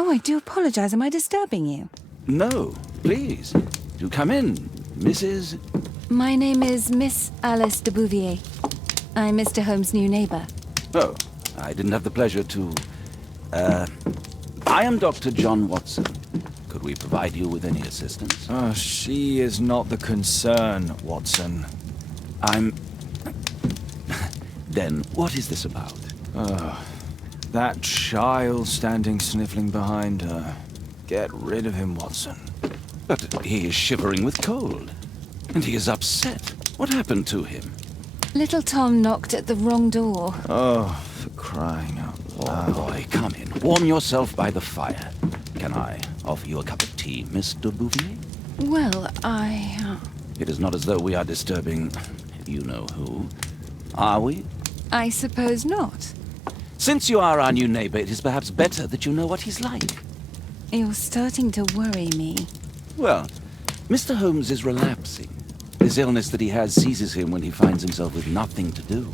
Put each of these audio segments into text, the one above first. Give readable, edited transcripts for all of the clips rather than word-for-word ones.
Oh, I do apologize. Am I disturbing you? No, please. Do come in, Mrs. My name is Miss Alice de Bouvier. I'm Mr. Holmes' new neighbor. Oh, I didn't have the pleasure to... I am Dr. John Watson. Could we provide you with any assistance? Oh, she is not the concern, Watson. I'm... Then, what is this about? That child standing sniffling behind her. Get rid of him, Watson. But he is shivering with cold. And he is upset. What happened to him? Little Tom knocked at the wrong door. Oh, for crying out loud. Oh, boy, come in. Warm yourself by the fire. Can I offer you a cup of tea, Miss de Bouvier? Well, It is not as though we are disturbing you-know-who. Are we? I suppose not. Since you are our new neighbor, it is perhaps better that you know what he's like. You're starting to worry me. Well, Mr. Holmes is relapsing. This illness that he has seizes him when he finds himself with nothing to do.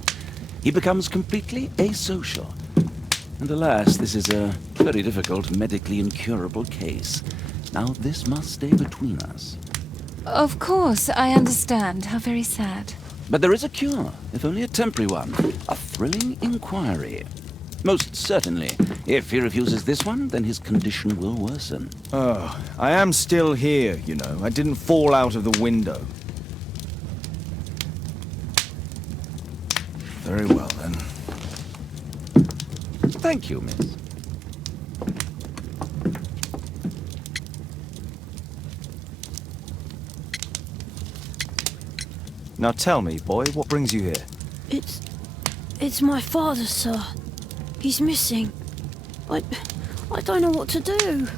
He becomes completely asocial. And alas, this is a very difficult, medically incurable case. Now, this must stay between us. Of course, I understand. How very sad. But there is a cure, if only a temporary one. A thrilling inquiry. Most certainly. If he refuses this one, then his condition will worsen. Oh, I am still here, you know. I didn't fall out of the window. Very well, then. Thank you, miss. Now tell me, boy, what brings you here? It's my father, sir. He's missing. I don't know what to do.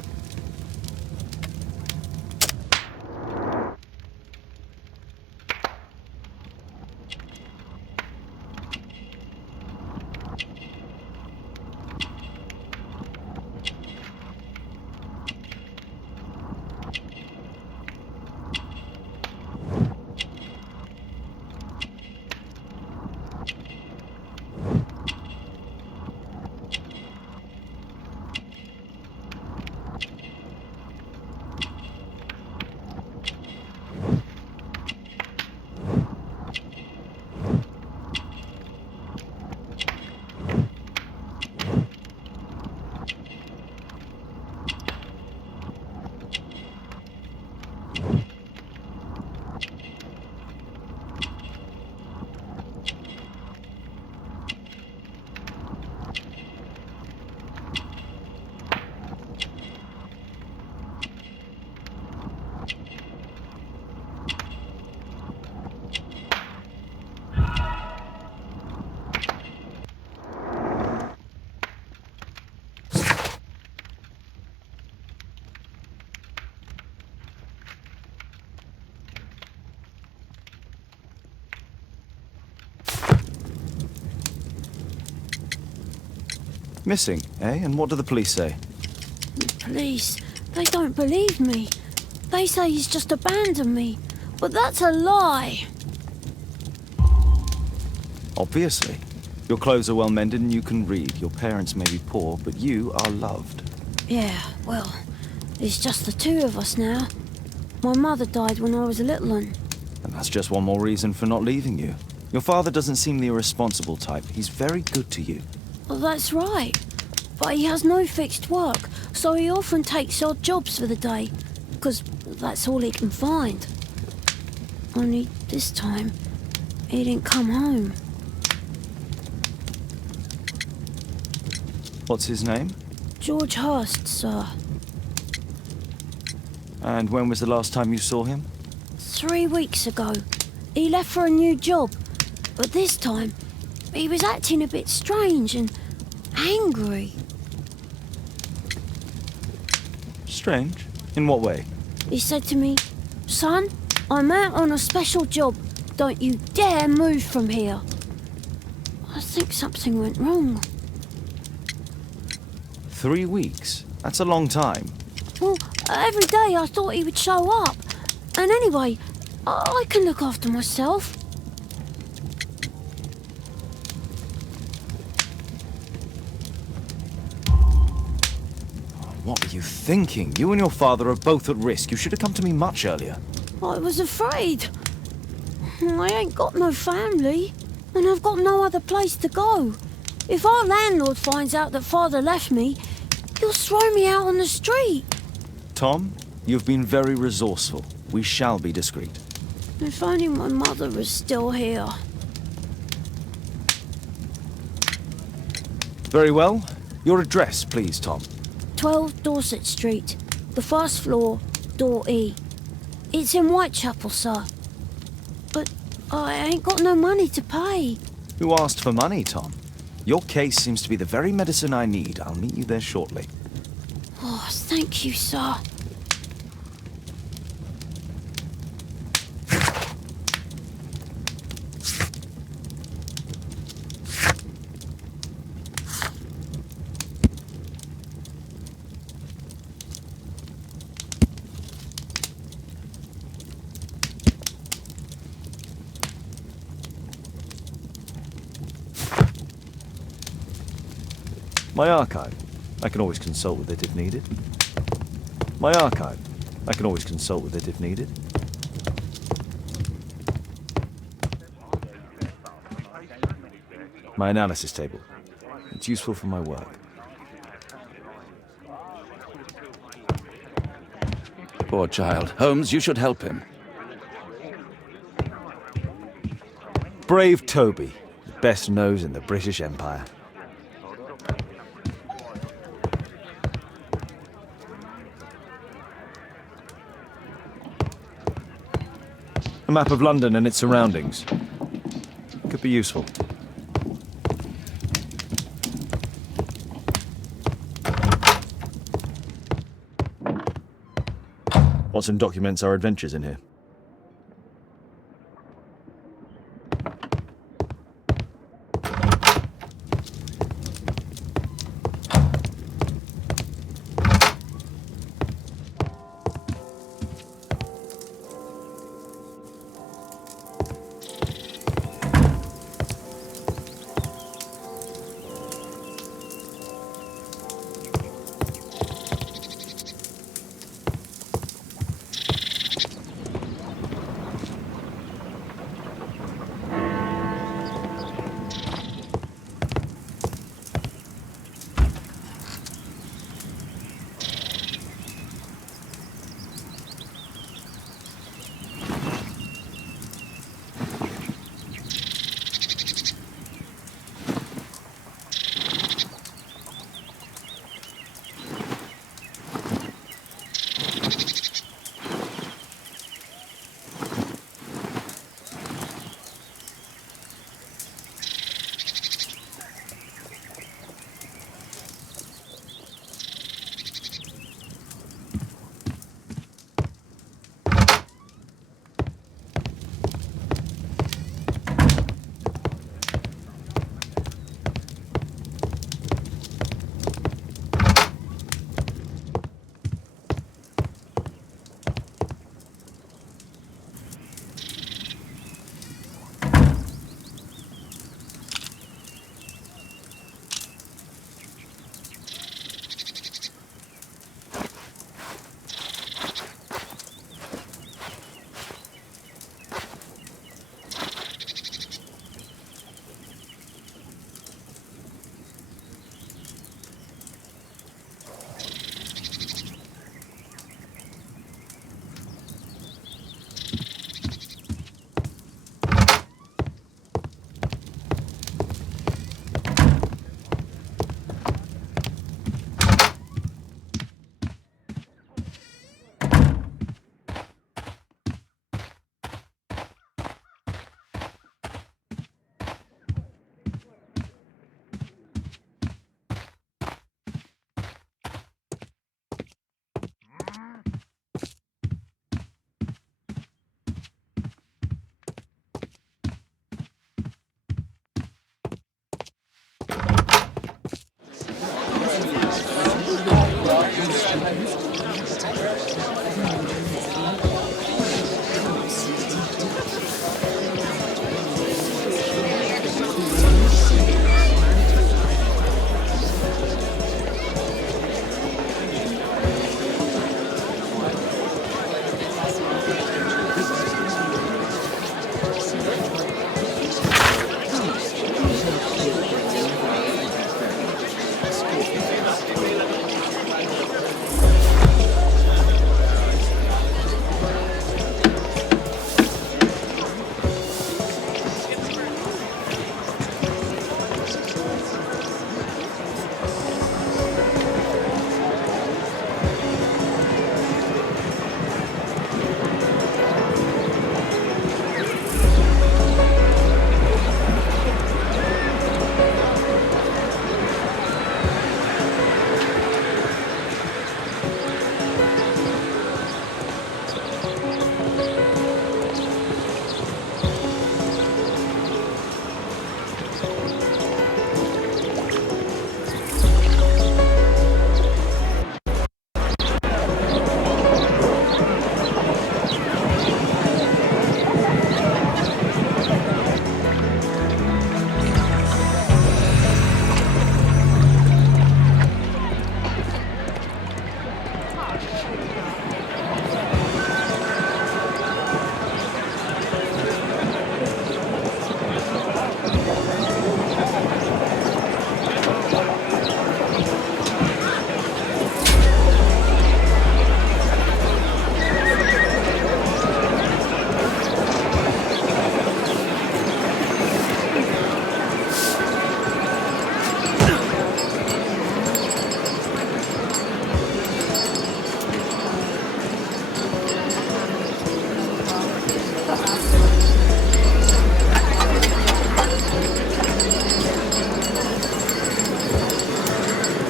Missing, eh? And what do the police say? The police, they don't believe me. They say he's just abandoned me. But that's a lie. Obviously. Your clothes are well mended and you can read. Your parents may be poor, but you are loved. Yeah, well, it's just the two of us now. My mother died when I was a little one. And that's just one more reason for not leaving you. Your father doesn't seem the irresponsible type. He's very good to you. Well, that's right. But he has no fixed work, so he often takes odd jobs for the day, because that's all he can find. Only this time, he didn't come home. What's his name? George Hurst, sir. And when was the last time you saw him? 3 weeks ago. He left for a new job, but this time, he was acting a bit strange and angry. Strange? In what way? He said to me, "Son, I'm out on a special job. Don't you dare move from here." I think something went wrong. 3 weeks? That's a long time. Well, every day I thought he would show up. And anyway, I can look after myself. What were you thinking? You and your father are both at risk. You should have come to me much earlier. I was afraid. I ain't got no family, and I've got no other place to go. If our landlord finds out that Father left me, he'll throw me out on the street. Tom, you've been very resourceful. We shall be discreet. If only my mother was still here. Very well. Your address, please, Tom. 12 Dorset Street, the first floor, door E. It's in Whitechapel, sir. But I ain't got no money to pay. Who asked for money, Tom? Your case seems to be the very medicine I need. I'll meet you there shortly. Oh, thank you, sir. My archive. I can always consult with it if needed. My archive. I can always consult with it if needed. My analysis table. It's useful for my work. Poor child. Holmes, you should help him. Brave Toby. The best nose in the British Empire. A map of London and its surroundings. Could be useful. Watson documents our adventures in here.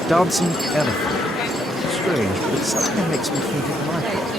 Dancing elephant. Strange, but it's something that makes me think of Michael.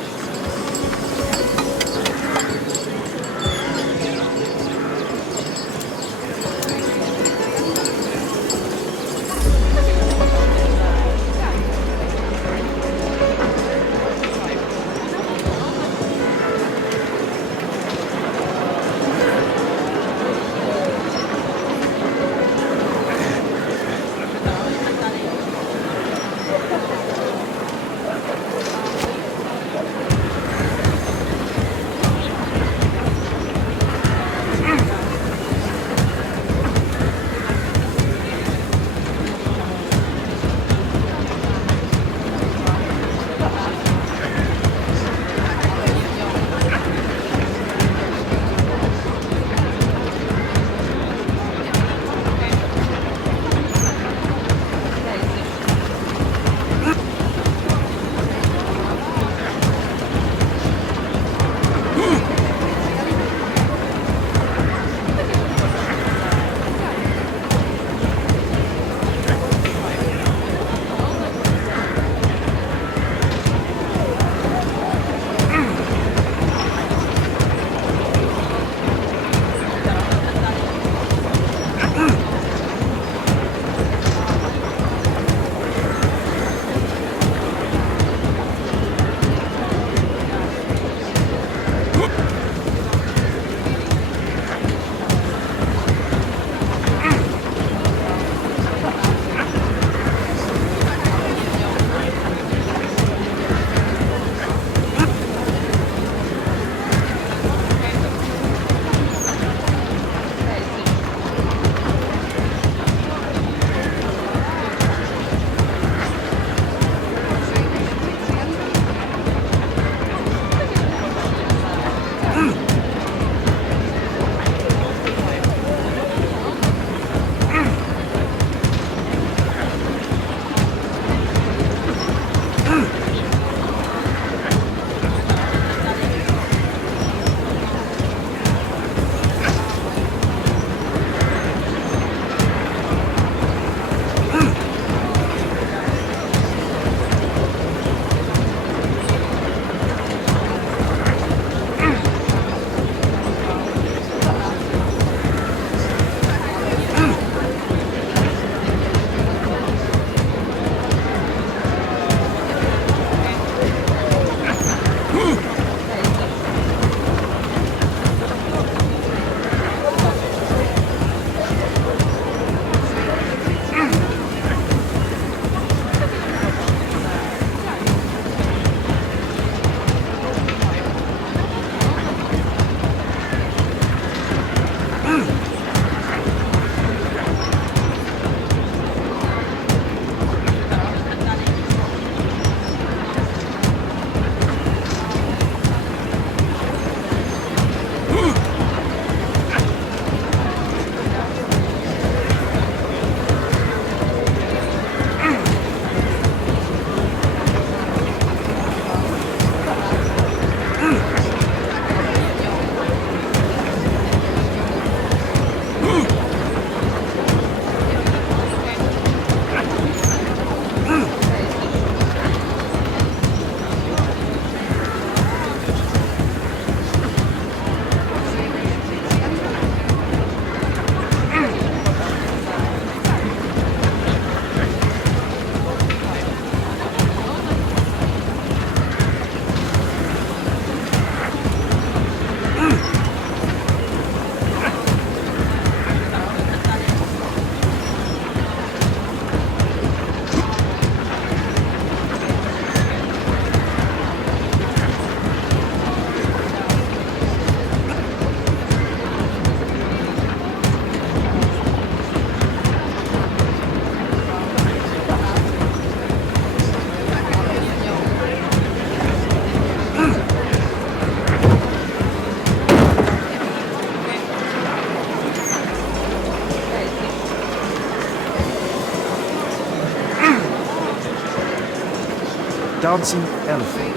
Dancing elephant.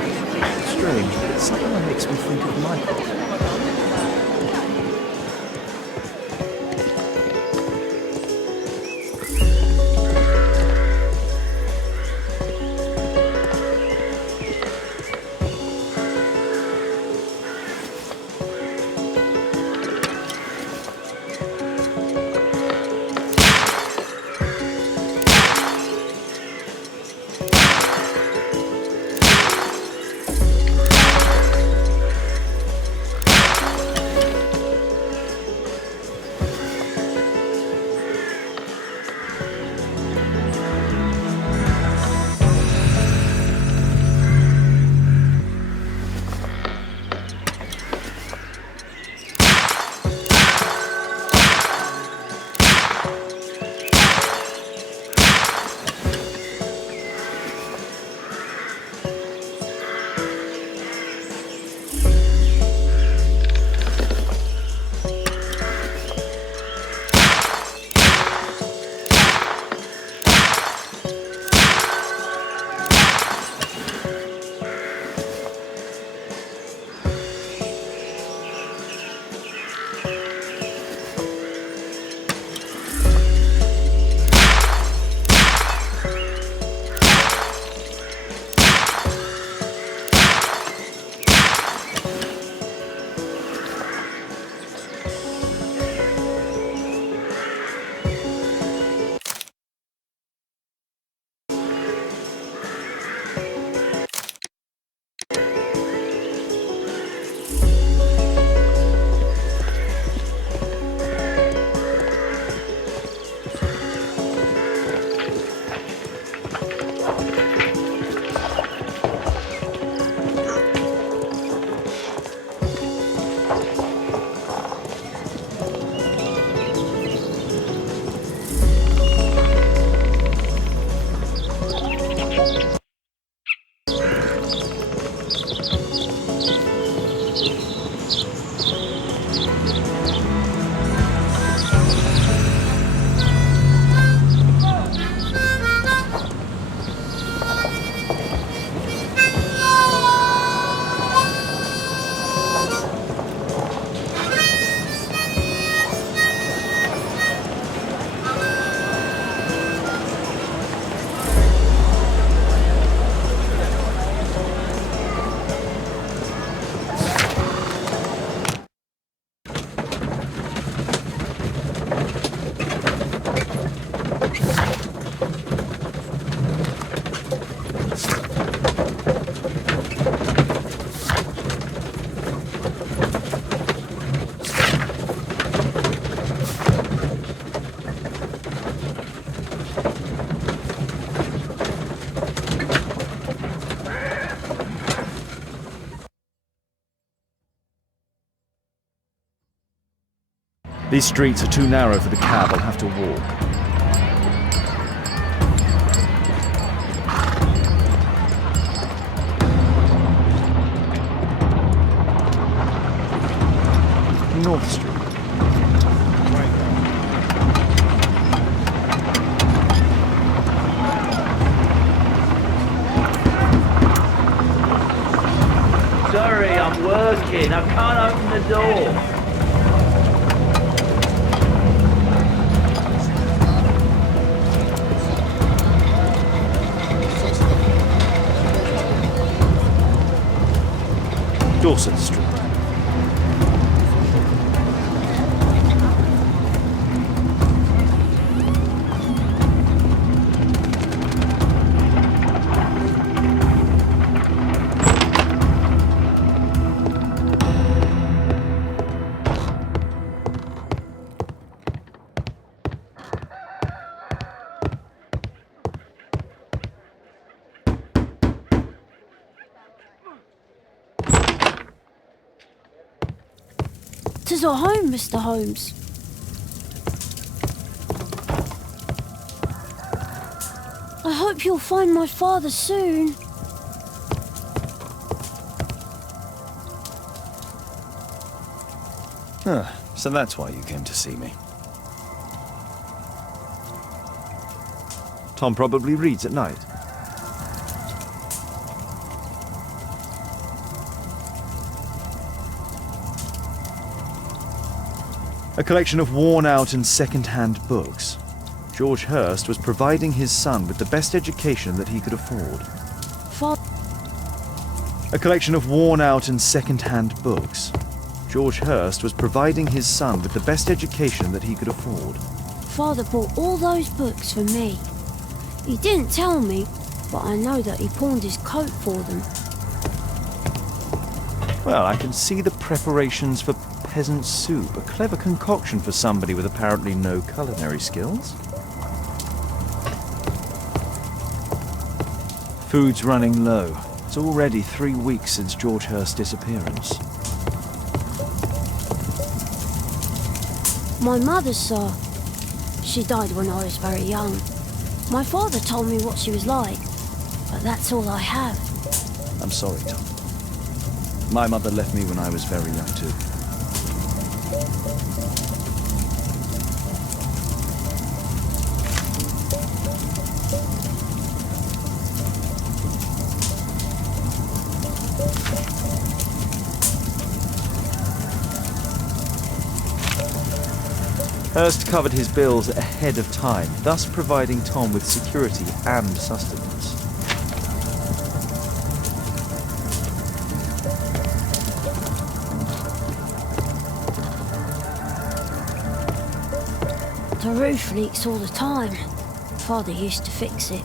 Strange, but it's something that makes me think of Michael. These streets are too narrow for the cab. I'll have to walk. North Street. Sorry, I'm working. I can't open the door. Dawson Street. Tis our home, Mr. Holmes. I hope you'll find my father soon. So that's why you came to see me. Tom probably reads at night. A collection of worn-out and second-hand books. George Hurst was providing his son with the best education that he could afford. A collection of worn-out and second-hand books. George Hurst was providing his son with the best education that he could afford. Father bought all those books for me. He didn't tell me, but I know that he pawned his coat for them. Well, I can see the preparations for peasant soup, a clever concoction for somebody with apparently no culinary skills. Food's running low. It's already 3 weeks since George Hurst's disappearance. My mother, sir. She died when I was very young. My father told me what she was like, but that's all I have. I'm sorry, Tom. My mother left me when I was very young too. Hurst covered his bills ahead of time, thus providing Tom with security and sustenance. The roof leaks all the time. Father used to fix it.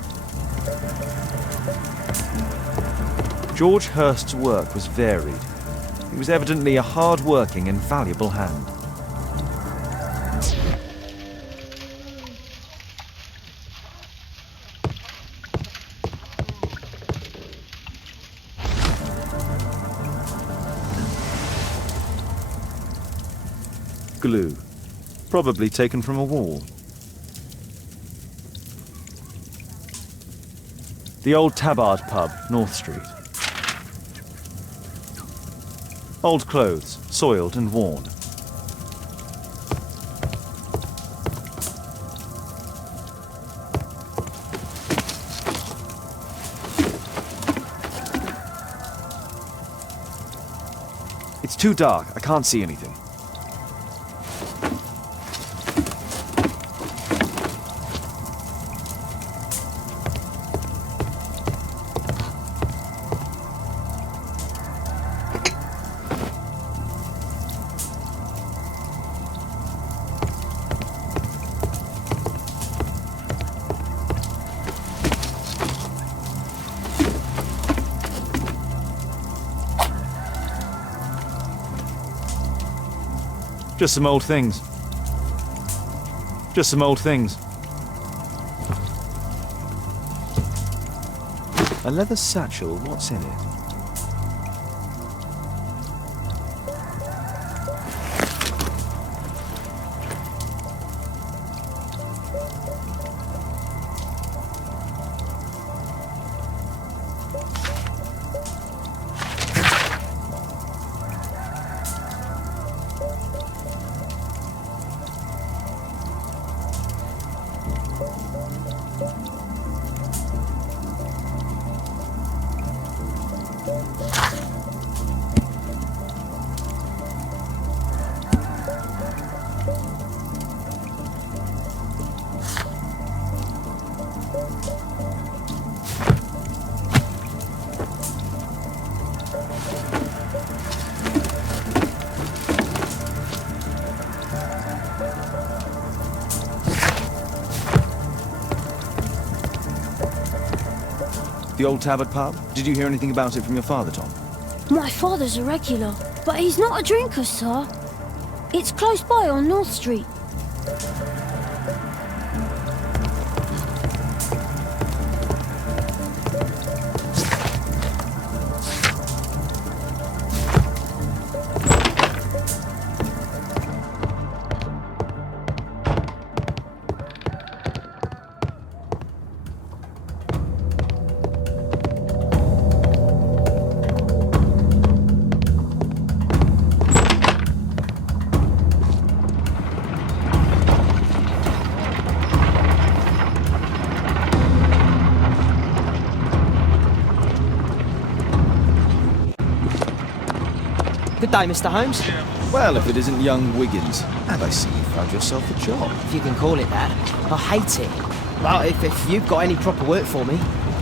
George Hurst's work was varied. He was evidently a hard-working and valuable hand. Glue. Probably taken from a wall. The old Tabard pub, North Street. Old clothes, soiled and worn. It's too dark. I can't see anything. Just some old things. Just some old things. A leather satchel, what's in it? The old Tabard pub? Did you hear anything about it from your father, Tom? My father's a regular, but he's not a drinker, sir. It's close by on North Street. Good day, Mr. Holmes. Well, if it isn't young Wiggins. And I see you found yourself a job. If you can call it that. I hate it. Well, if you've got any proper work for me.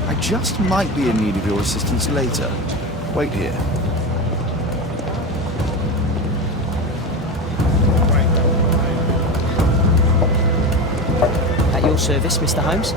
I just might be in need of your assistance later. Wait here. At your service, Mr. Holmes.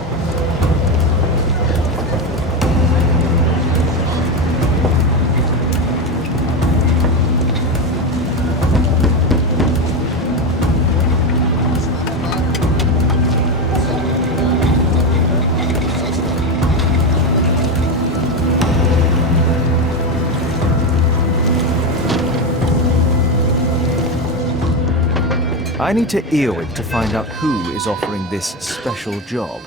I need to earwig to find out who is offering this special job.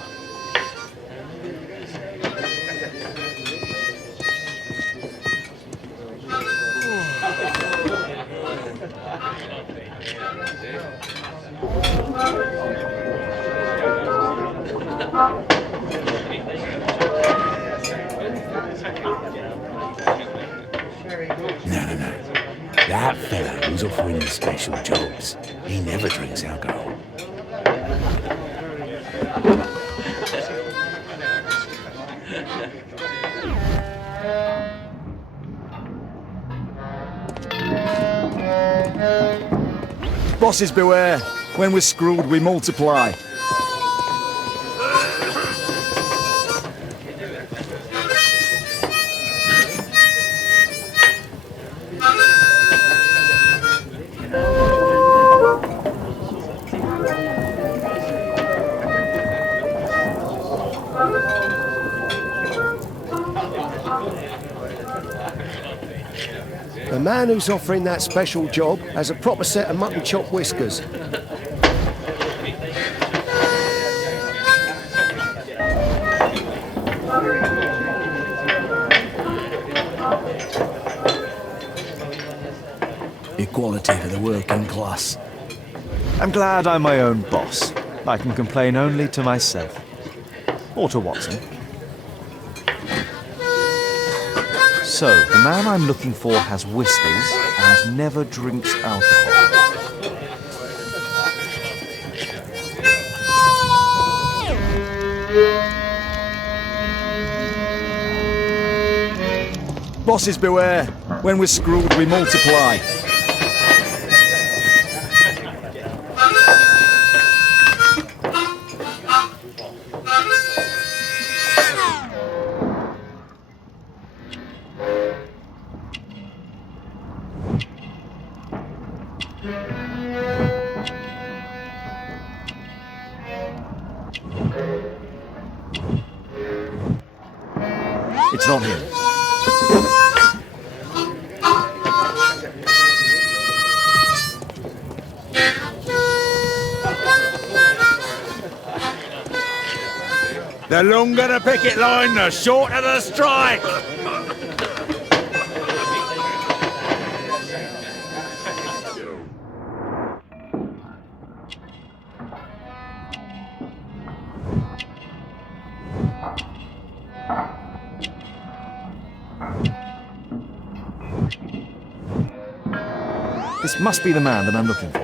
No. That fellow who's offering the special jobs, he never drinks alcohol. Bosses beware. When we're screwed, we multiply. The man who's offering that special job has a proper set of mutton chop whiskers. Equality for the working class. I'm glad I'm my own boss. I can complain only to myself. Or to Watson. So, the man I'm looking for has whiskers and never drinks alcohol. Bosses beware. When we're screwed, we multiply. It's not him. The longer the picket line, the shorter the strike! This must be the man that I'm looking for.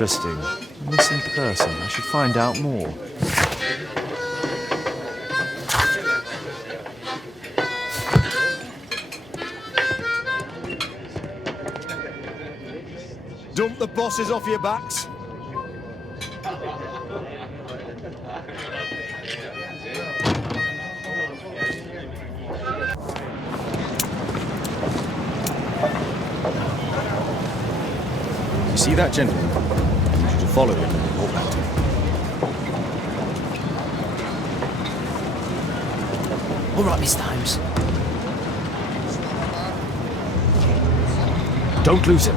Interesting. A missing person. I should find out more. Dump the bosses off your backs. You see that gentleman? I need you to follow him and report back to me. All right, Mr. Holmes. Don't lose him.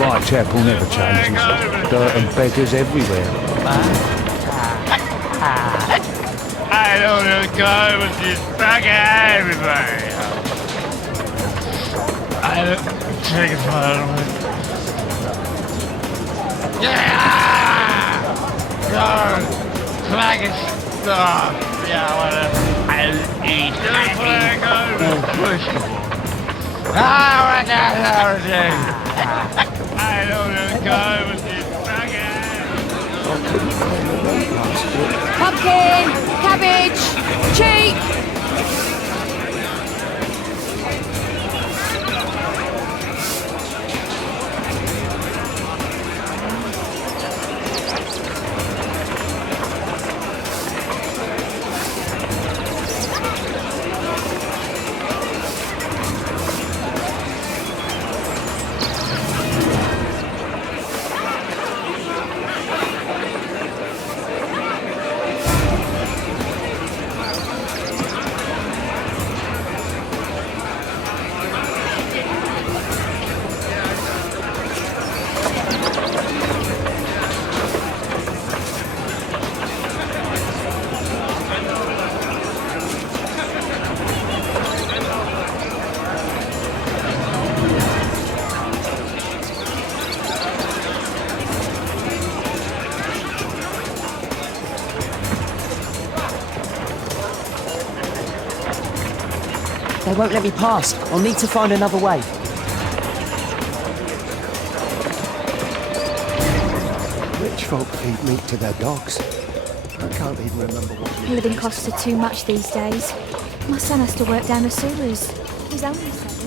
Whitechapel never changes. Dirt and beggars everywhere. I don't know, go with this bugger everybody. I don't take it for Yeah! Go! Faggot stuff! Yeah, whatever. I'll eat anything. Well, first of all. What the hell is this? I don't know, go with this bugger. Pumpkin! Cabbage! Cheek! They won't let me pass. I'll need to find another way. Rich folk feed meat to their dogs. I can't even remember what... Living costs are too much these days. My son has to work down the sewers. He's only 7.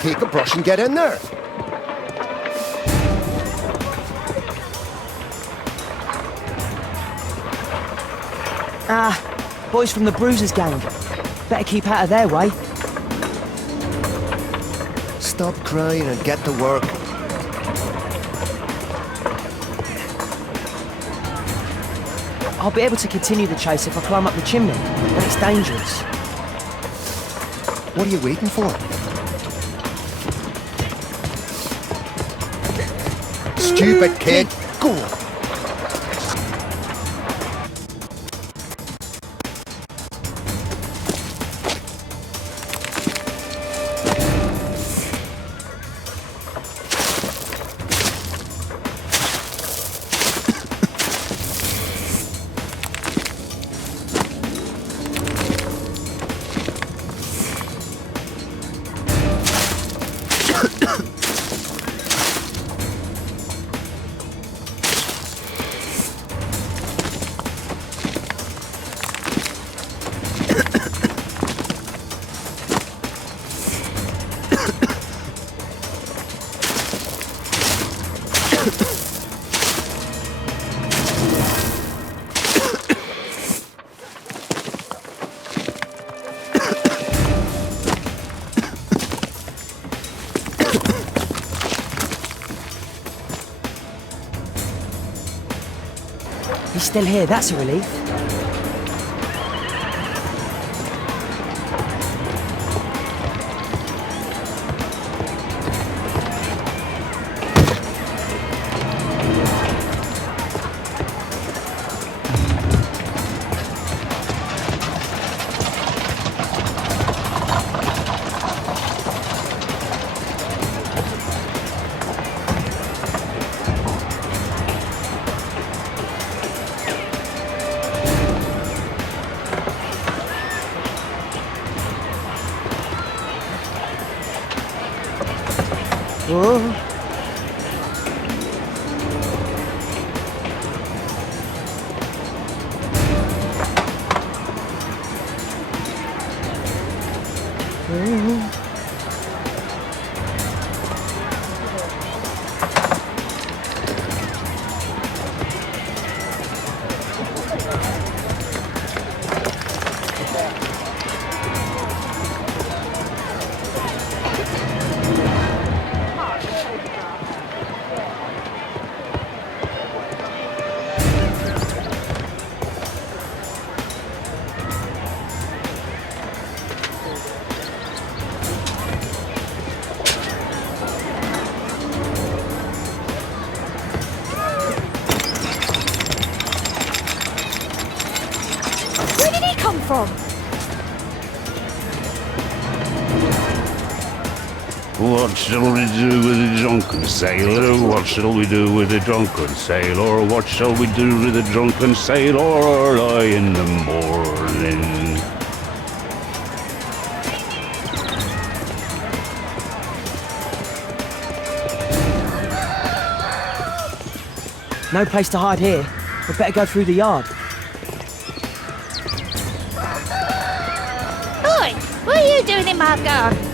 Take a brush and get in there. Boys from the Bruisers gang. Better keep out of their way. Stop crying and get to work. I'll be able to continue the chase if I climb up the chimney, but it's dangerous. What are you waiting for? Stupid kid! Go on! He's still here, that's a relief. Oh. Where did he come from? What shall we do with a drunken sailor? What shall we do with a drunken sailor? What shall we do with a drunken sailor early in the morning? No place to hide here. We'd better go through the yard. Oi! What are you doing in my garden?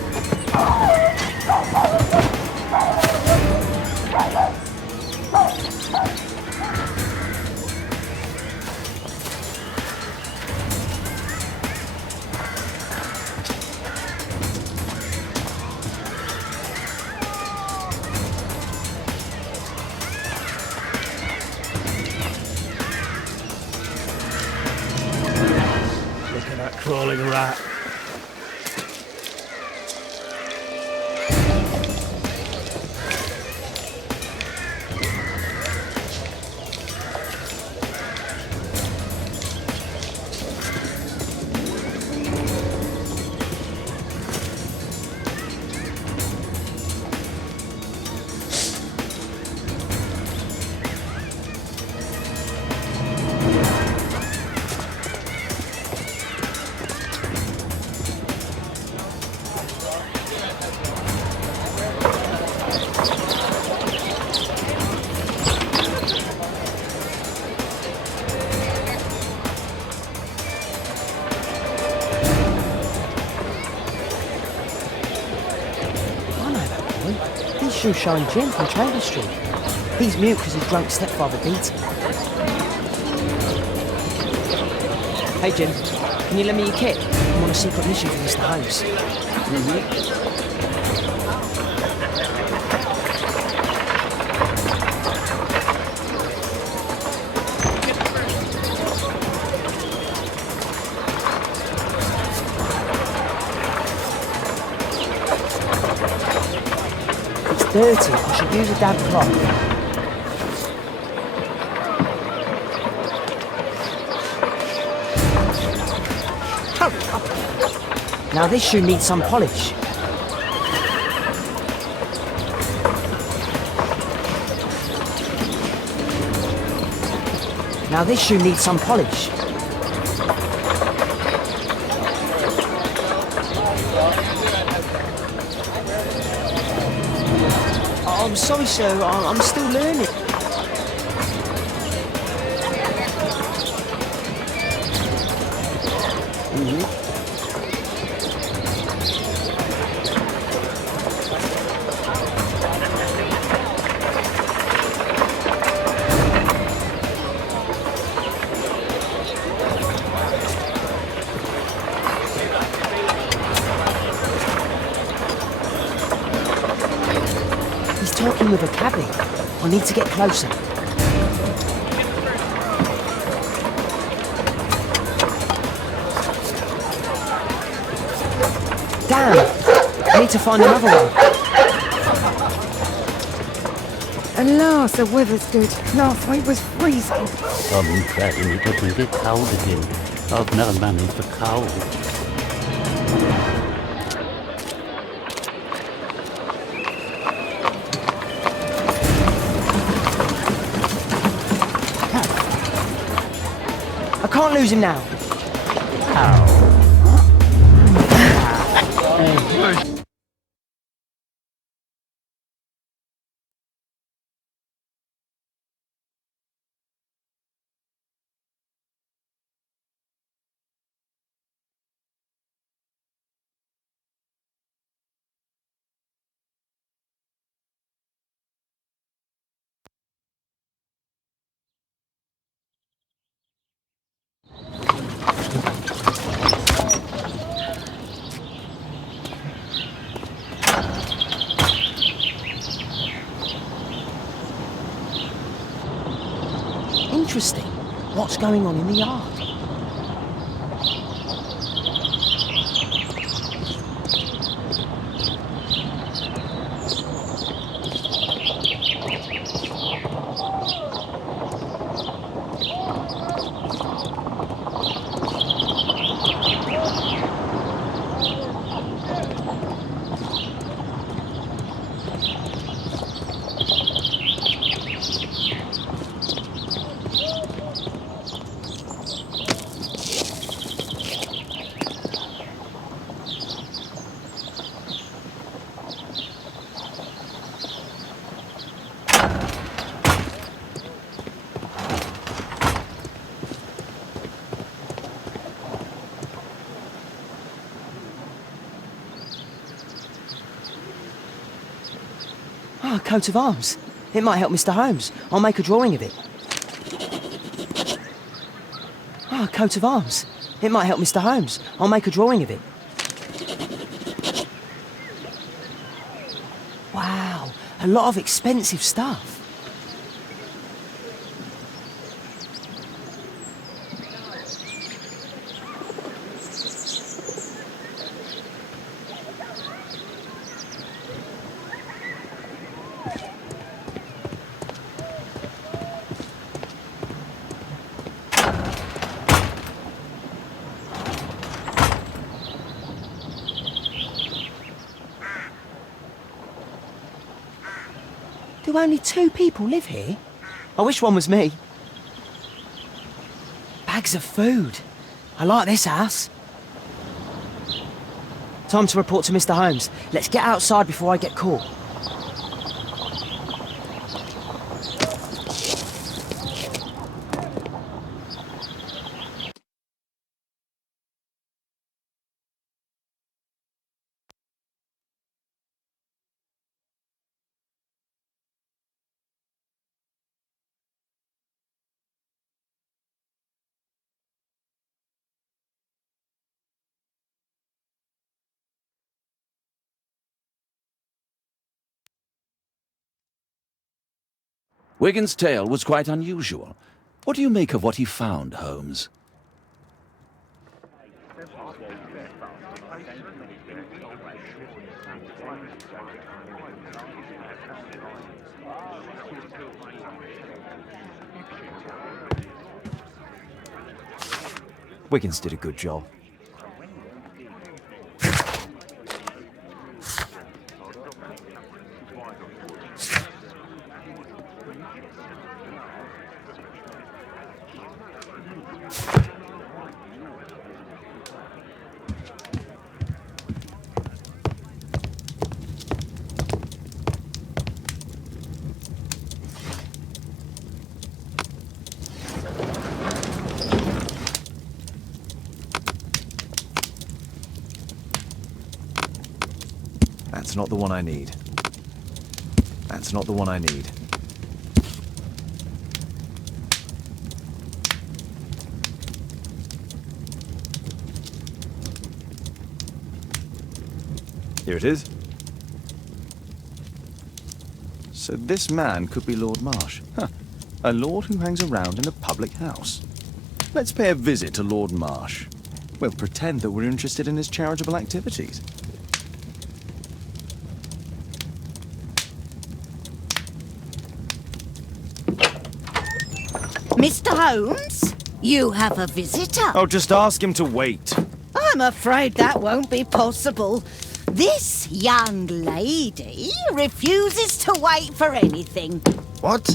Look at that crawling rat. He's Shoeshine Jim from Chamber Street. He's mute because his drunk stepfather beat him. Hey, Jim. Can you lend me your kit? I'm on a secret mission for Mr. Holmes. It's dirty. I should use a damp cloth. Now this shoe needs some polish. Now this shoe needs some polish. I'm sorry, sir. I'm still learning. He's talking with a cabby. I need to get closer. Damn! I need to find another one. At last, the weather's good. Last week was freezing. I'm praying it doesn't get cold again. I've never managed the cold. I can't lose him now. Interesting. What's going on in the yard? Ah, a coat of arms. It might help Mr. Holmes. I'll make a drawing of it. Ah, a coat of arms. It might help Mr. Holmes. I'll make a drawing of it. Wow, a lot of expensive stuff. Do only 2 people live here? I wish one was me. Bags of food. I like this house. Time to report to Mr. Holmes. Let's get outside before I get caught. Wiggins' tale was quite unusual. What do you make of what he found, Holmes? Wiggins did a good job. That's not the one I need. That's not the one I need. Here it is. So this man could be Lord Marsh. Huh. A lord who hangs around in a public house. Let's pay a visit to Lord Marsh. We'll pretend that we're interested in his charitable activities. Mr. Holmes, you have a visitor. Oh, just ask him to wait. I'm afraid that won't be possible. This young lady refuses to wait for anything. What?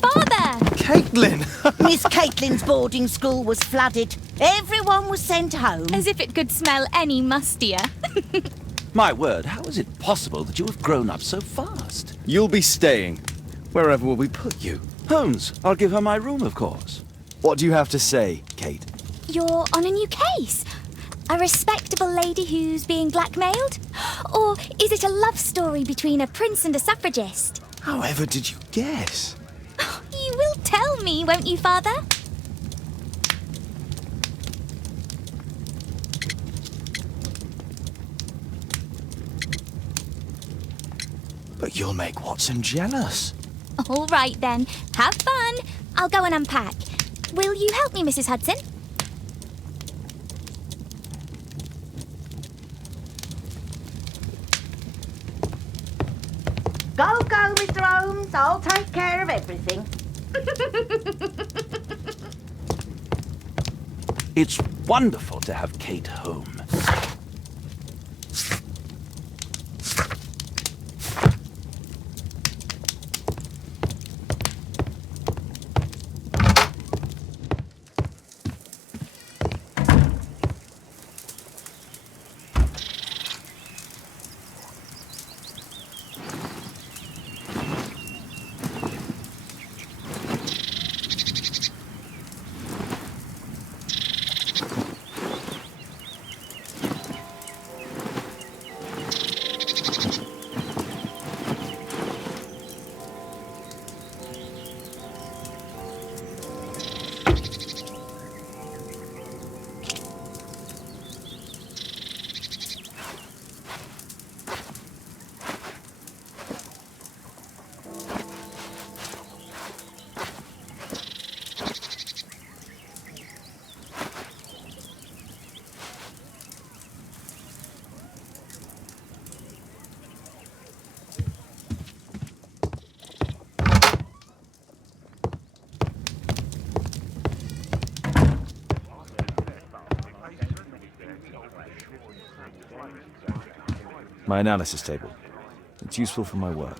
Father! Caitlin! Miss Caitlin's boarding school was flooded. Everyone was sent home. As if it could smell any mustier. My word, how is it possible that you have grown up so fast? You'll be staying. Wherever will we put you? Holmes, I'll give her my room, of course. What do you have to say, Kate? You're on a new case. A respectable lady who's being blackmailed? Or is it a love story between a prince and a suffragist? However did you guess? You will tell me, won't you, Father? But you'll make Watson jealous. All right, then. Have fun. I'll go and unpack. Will you help me, Mrs. Hudson? Go, Mr. Holmes. I'll take care of everything. It's wonderful to have Kate home. My analysis table. It's useful for my work.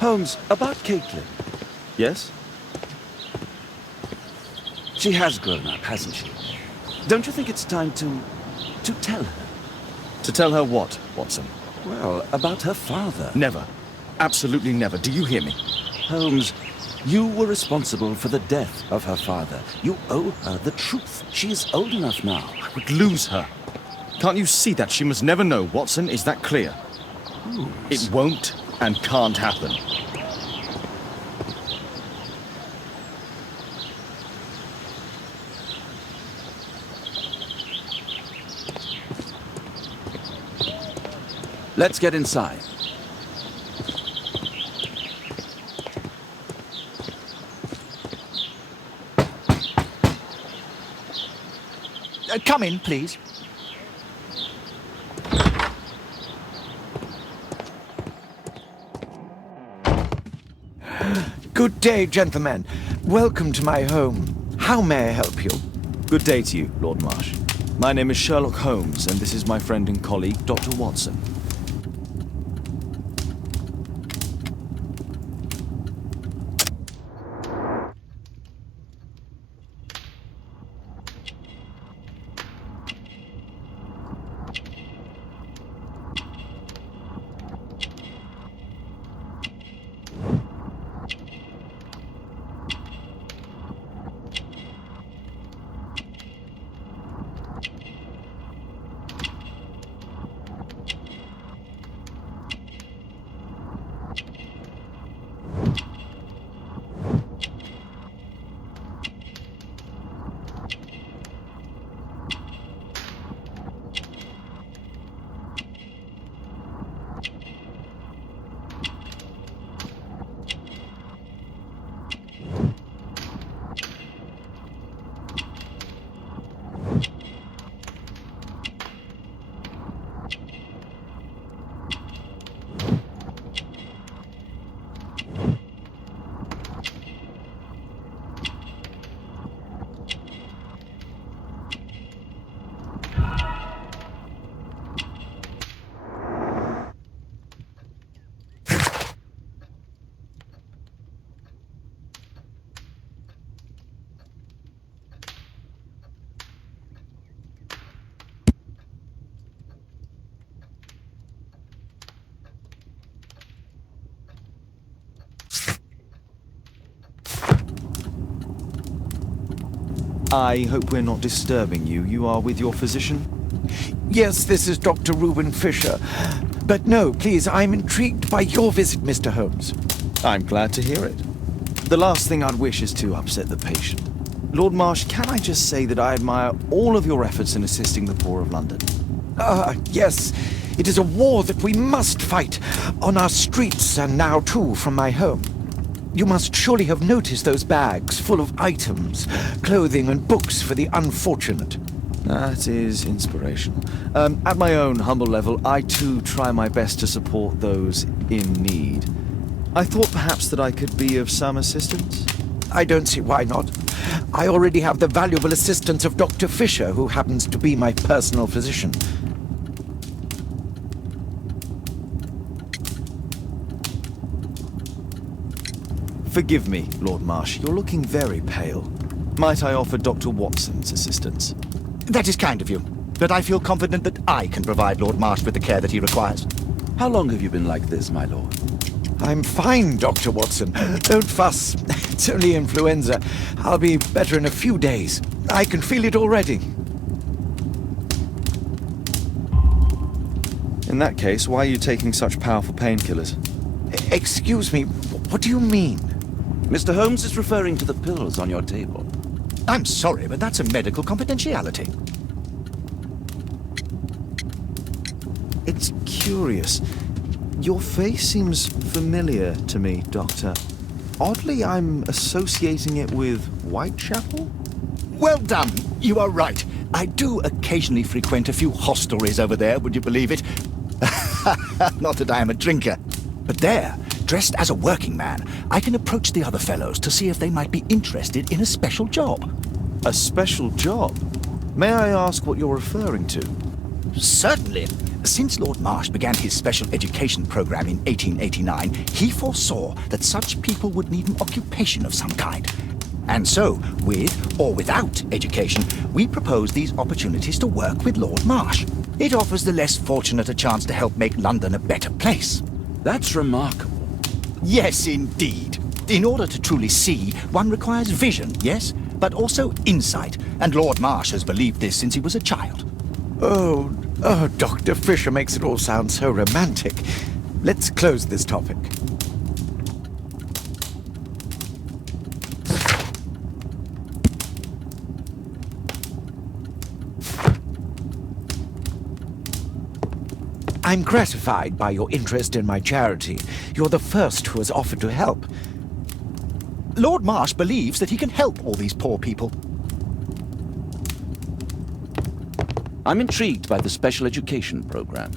Holmes, about Caitlin. Yes? She has grown up, hasn't she? Don't you think it's time to tell her? To tell her what, Watson? Well, about her father. Never. Absolutely never. Do you hear me? Holmes, you were responsible for the death of her father. You owe her the truth. She is old enough now. I would lose her. Can't you see that? She must never know, Watson. Is that clear? Holmes. It won't and can't happen. Let's get inside. Come in, please. Good day, gentlemen. Welcome to my home. How may I help you? Good day to you, Lord Marsh. My name is Sherlock Holmes, and this is my friend and colleague, Dr. Watson. I hope we're not disturbing you. You are with your physician? Yes, this is Dr. Reuben Fisher. But no, please, I'm intrigued by your visit, Mr. Holmes. I'm glad to hear it. The last thing I'd wish is to upset the patient. Lord Marsh, can I just say that I admire all of your efforts in assisting the poor of London? Yes. It is a war that we must fight on our streets and now, too, from my home. You must surely have noticed those bags full of items, clothing and books for the unfortunate. That is inspirational. At my own humble level, I too try my best to support those in need. I thought perhaps that I could be of some assistance. I don't see why not. I already have the valuable assistance of Dr. Fisher, who happens to be my personal physician. Forgive me, Lord Marsh. You're looking very pale. Might I offer Dr. Watson's assistance? That is kind of you, but I feel confident that I can provide Lord Marsh with the care that he requires. How long have you been like this, my lord? I'm fine, Dr. Watson. Don't fuss. It's only influenza. I'll be better in a few days. I can feel it already. In that case, why are you taking such powerful painkillers? Excuse me, what do you mean? Mr. Holmes is referring to the pills on your table. I'm sorry, but that's a medical confidentiality. It's curious. Your face seems familiar to me, Doctor. Oddly, I'm associating it with Whitechapel? Well done. You are right. I do occasionally frequent a few hostelries over there, would you believe it? Not that I am a drinker. But there, dressed as a working man, I can approach the other fellows to see if they might be interested in a special job. A special job? May I ask what you're referring to? Certainly. Since Lord Marsh began his special education program in 1889, he foresaw that such people would need an occupation of some kind. And so, with or without education, we propose these opportunities to work with Lord Marsh. It offers the less fortunate a chance to help make London a better place. That's remarkable. Yes, indeed. In order to truly see, one requires vision, yes, but also insight. And Lord Marsh has believed this since he was a child. Oh, Dr. Fisher makes it all sound so romantic. Let's close this topic. I'm gratified by your interest in my charity. You're the first who has offered to help. Lord Marsh believes that he can help all these poor people. I'm intrigued by the special education program.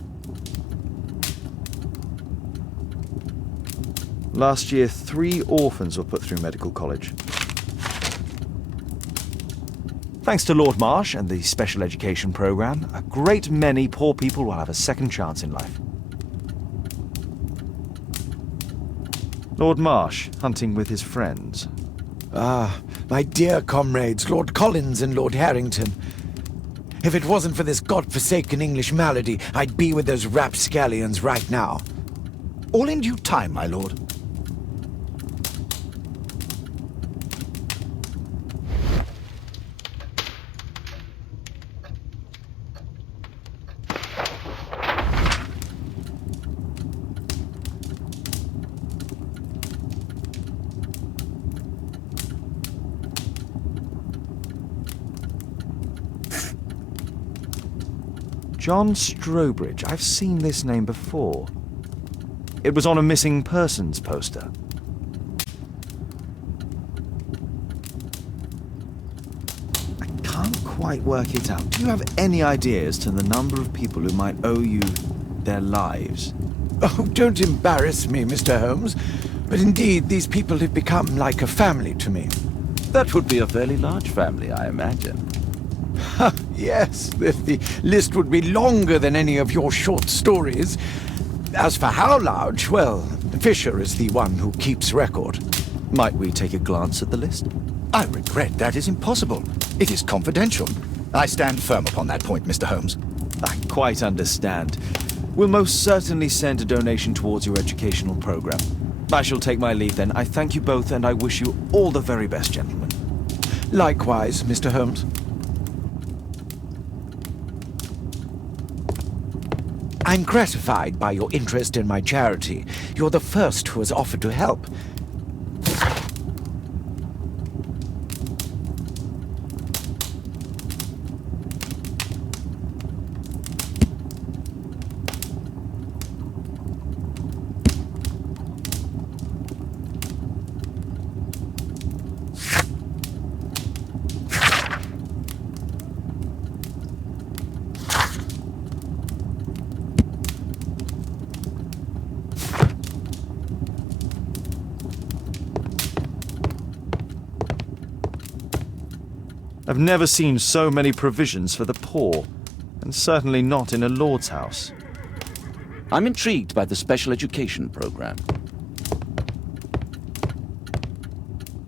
Last year, 3 orphans were put through medical college. Thanks to Lord Marsh and the special education program, a great many poor people will have a second chance in life. Lord Marsh, hunting with his friends. Ah, my dear comrades, Lord Collins and Lord Harrington. If it wasn't for this godforsaken English malady, I'd be with those rapscallions right now. All in due time, my lord. John Strobridge. I've seen this name before. It was on a missing persons poster. I can't quite work it out. Do you have any idea as to the number of people who might owe you their lives? Oh, don't embarrass me, Mr. Holmes. But indeed, these people have become like a family to me. That would be a fairly large family, I imagine. Yes, the list would be longer than any of your short stories. As for how large, well, Fisher is the one who keeps record. Might we take a glance at the list? I regret that is impossible. It is confidential. I stand firm upon that point, Mr. Holmes. I quite understand. We'll most certainly send a donation towards your educational program. I shall take my leave then. I thank you both and I wish you all the very best, gentlemen. Likewise, Mr. Holmes. I'm gratified by your interest in my charity. You're the first who has offered to help. I've never seen so many provisions for the poor, and certainly not in a lord's house. I'm intrigued by the special education program.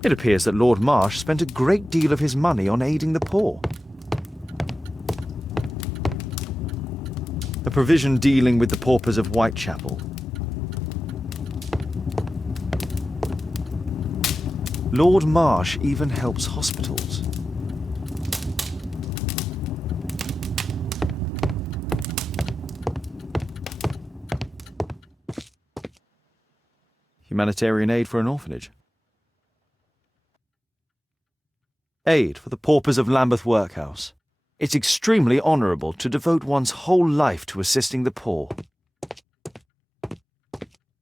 It appears that Lord Marsh spent a great deal of his money on aiding the poor. A provision dealing with the paupers of Whitechapel. Lord Marsh even helps hospitals. Humanitarian aid for an orphanage. Aid for the paupers of Lambeth Workhouse. It's extremely honourable to devote one's whole life to assisting the poor.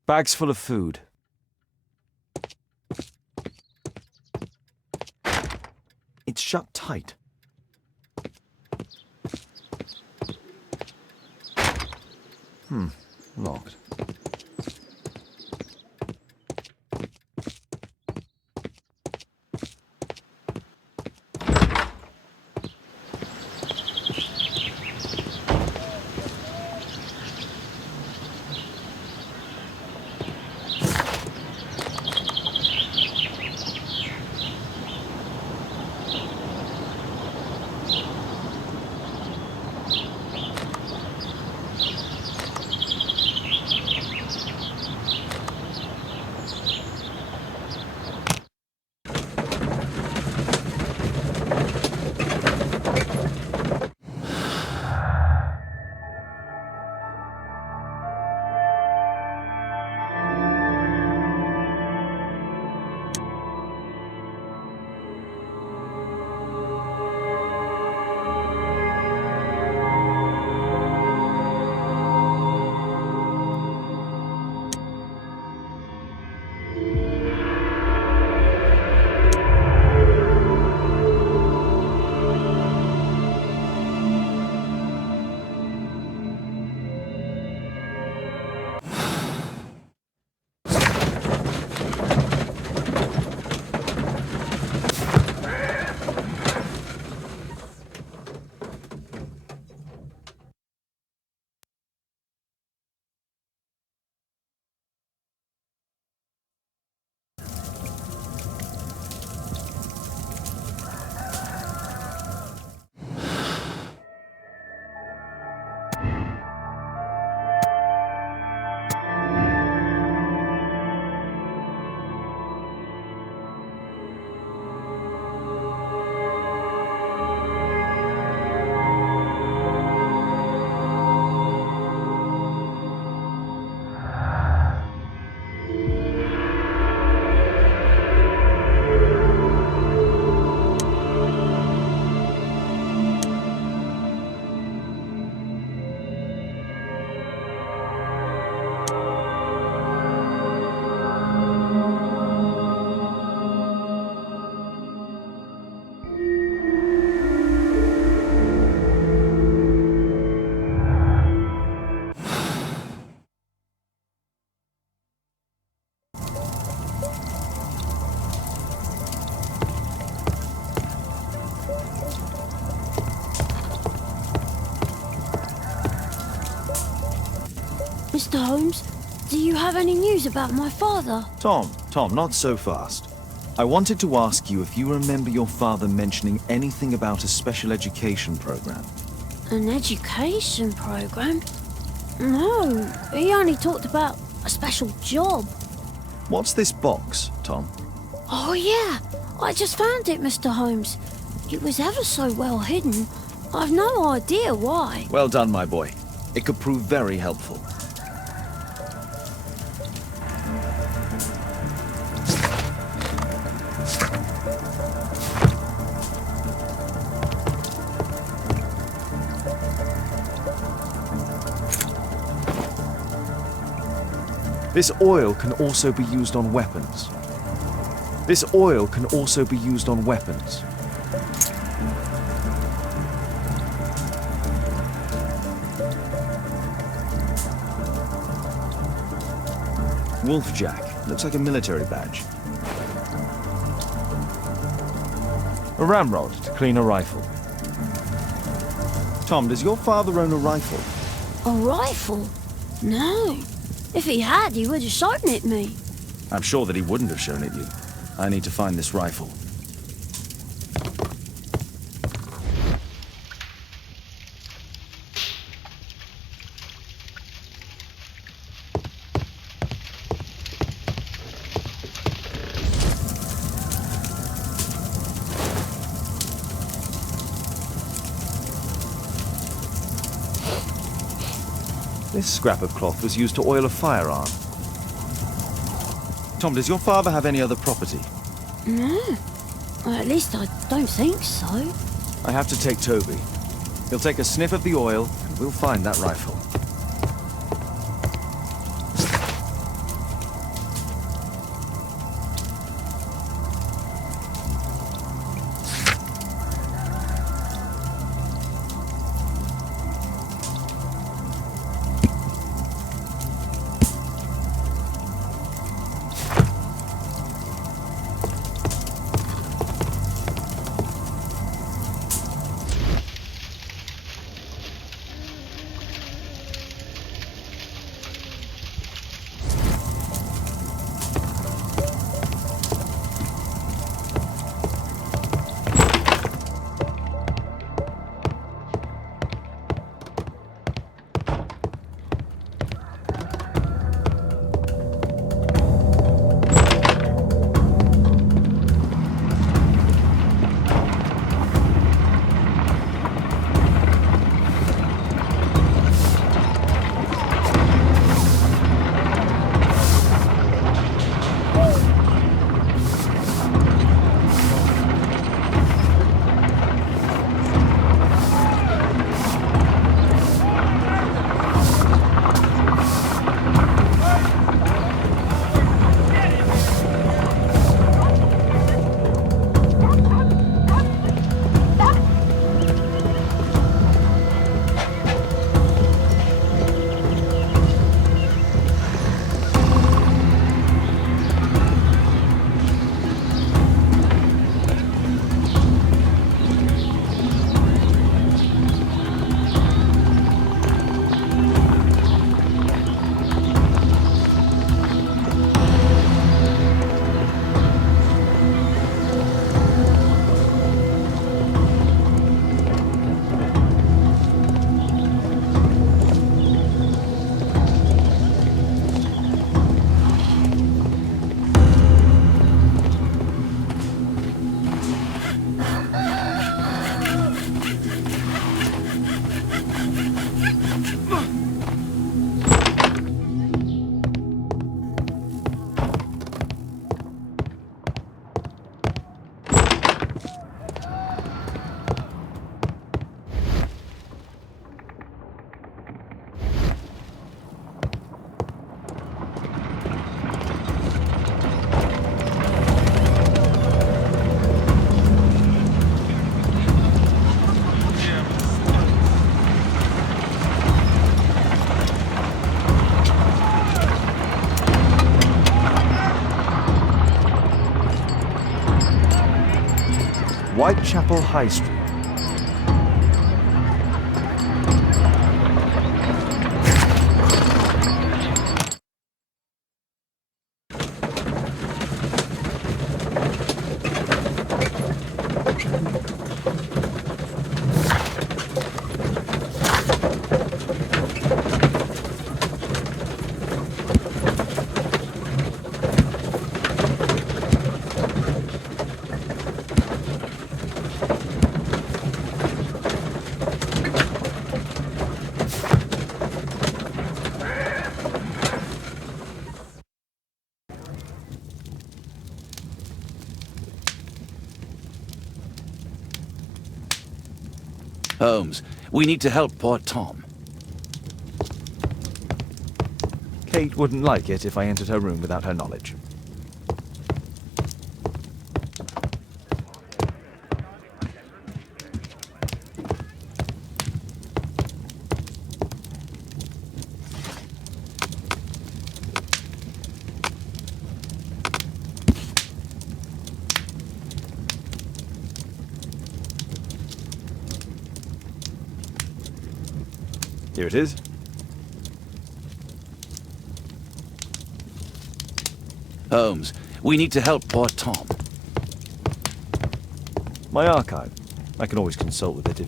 Bags full of food. It's shut tight. Locked. Mr. Holmes, do you have any news about my father? Tom, not so fast. I wanted to ask you if you remember your father mentioning anything about a special education program. An education program? No, he only talked about a special job. What's this box, Tom? Oh yeah, I just found it, Mr. Holmes. It was ever so well hidden. I've no idea why. Well done, my boy. It could prove very helpful. This oil can also be used on weapons. This oil can also be used on weapons. Wolfjack. Looks like a military badge. A ramrod to clean a rifle. Tom, does your father own a rifle? A rifle? No. If he had, he would have shown it me. I'm sure that he wouldn't have shown it you. I need to find this rifle. This scrap of cloth was used to oil a firearm. Tom, does your father have any other property? No. Well, at least I don't think so. I have to take Toby. He'll take a sniff of the oil, and we'll find that rifle. Whitechapel High Street. Holmes, we need to help poor Tom. Kate wouldn't like it if I entered her room without her knowledge. Here it is. Holmes, we need to help poor Tom. My archive. I can always consult with it.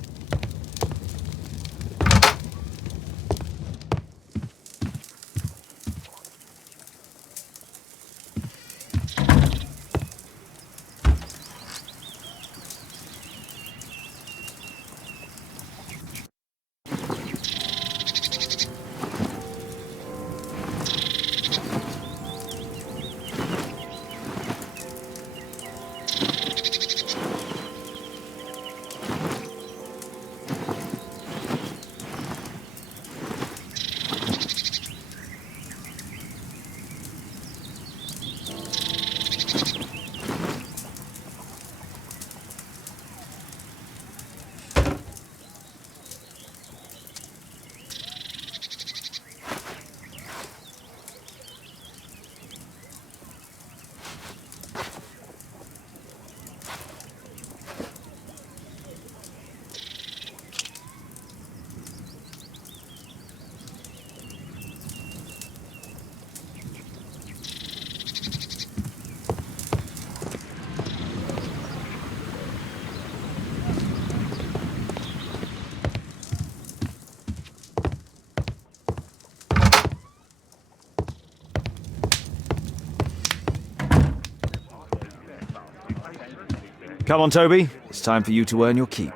Come on, Toby. It's time for you to earn your keep.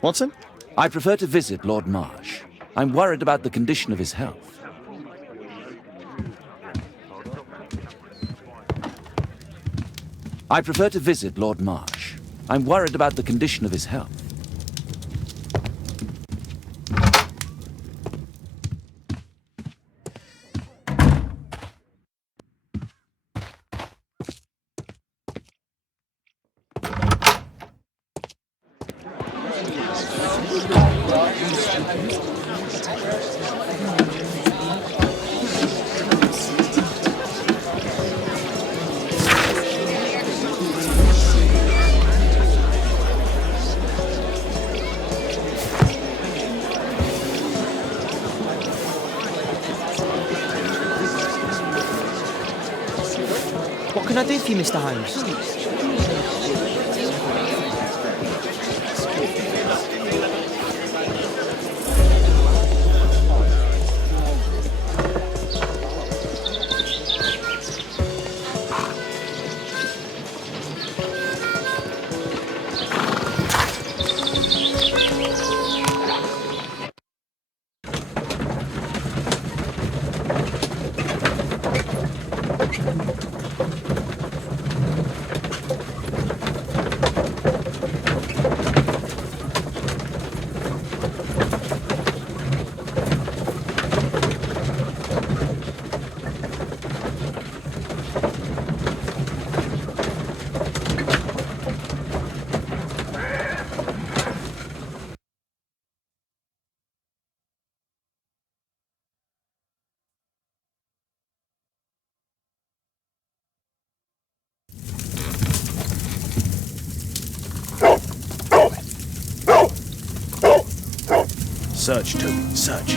Watson? I prefer to visit Lord Marsh. I'm worried about the condition of his health. I prefer to visit Lord Marsh. I'm worried about the condition of his health. What can I do for you, Mr. Holmes? Search, Toby, search.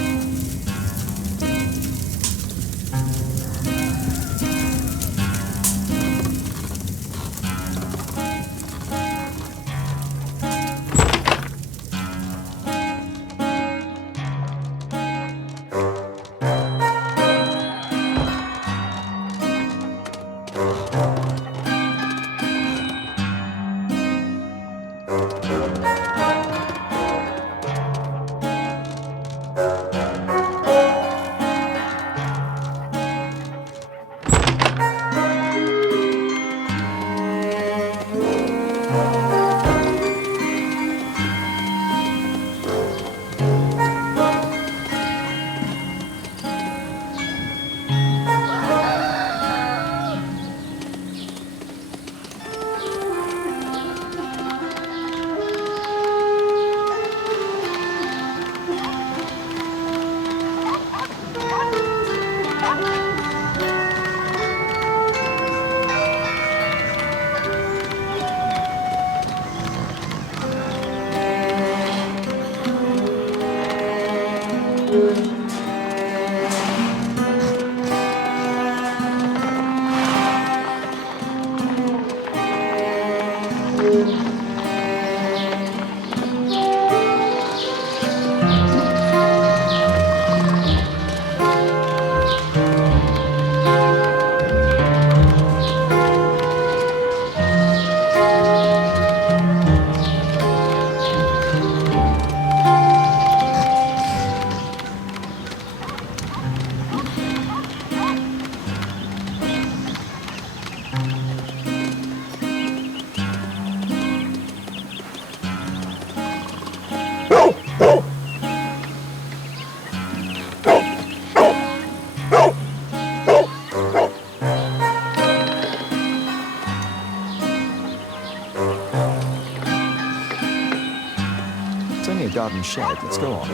It's only a garden shed. Let's go on.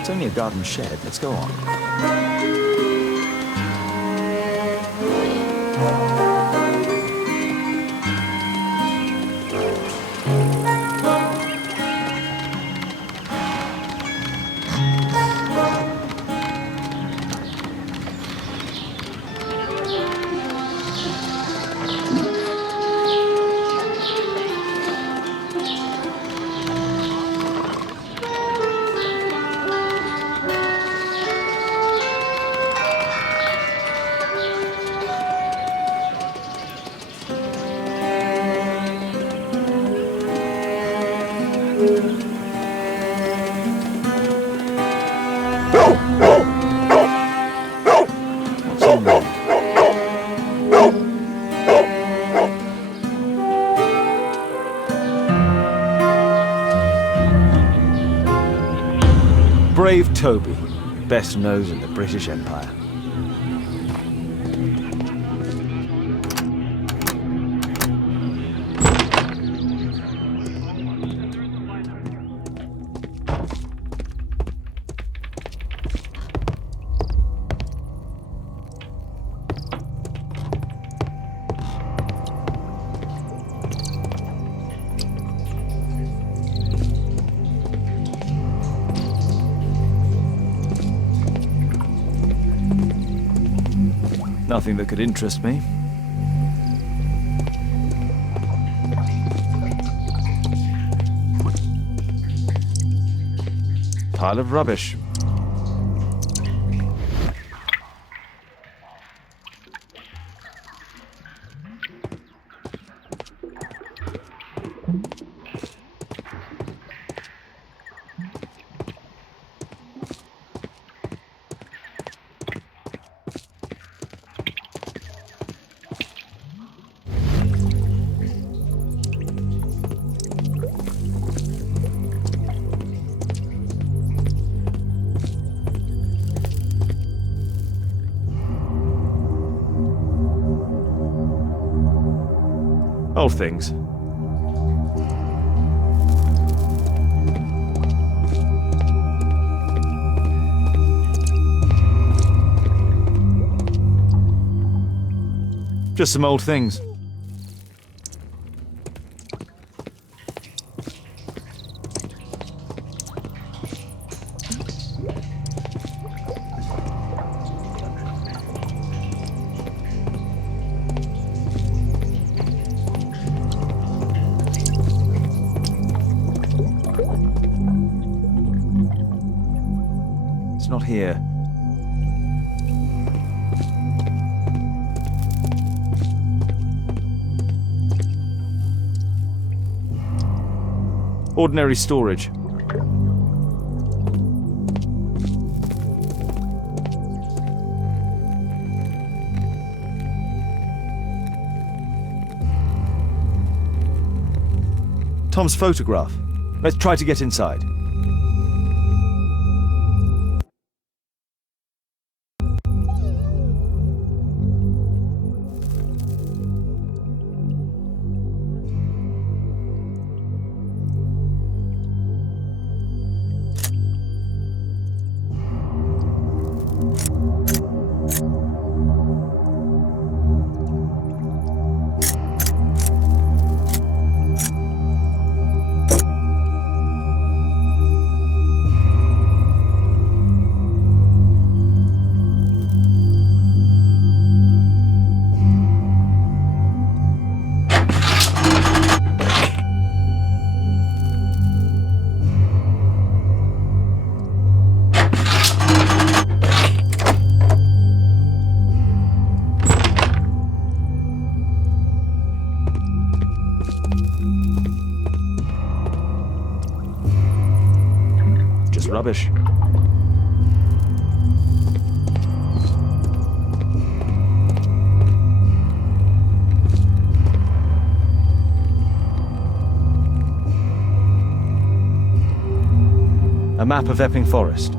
It's only a garden shed. Let's go on. What's on there? Brave Toby, best nose in the British Empire. Nothing that could interest me. Pile of rubbish. Old things. Just some old things. Not here. Ordinary storage. Tom's photograph. Let's try to get inside. Rubbish. A map of Epping Forest.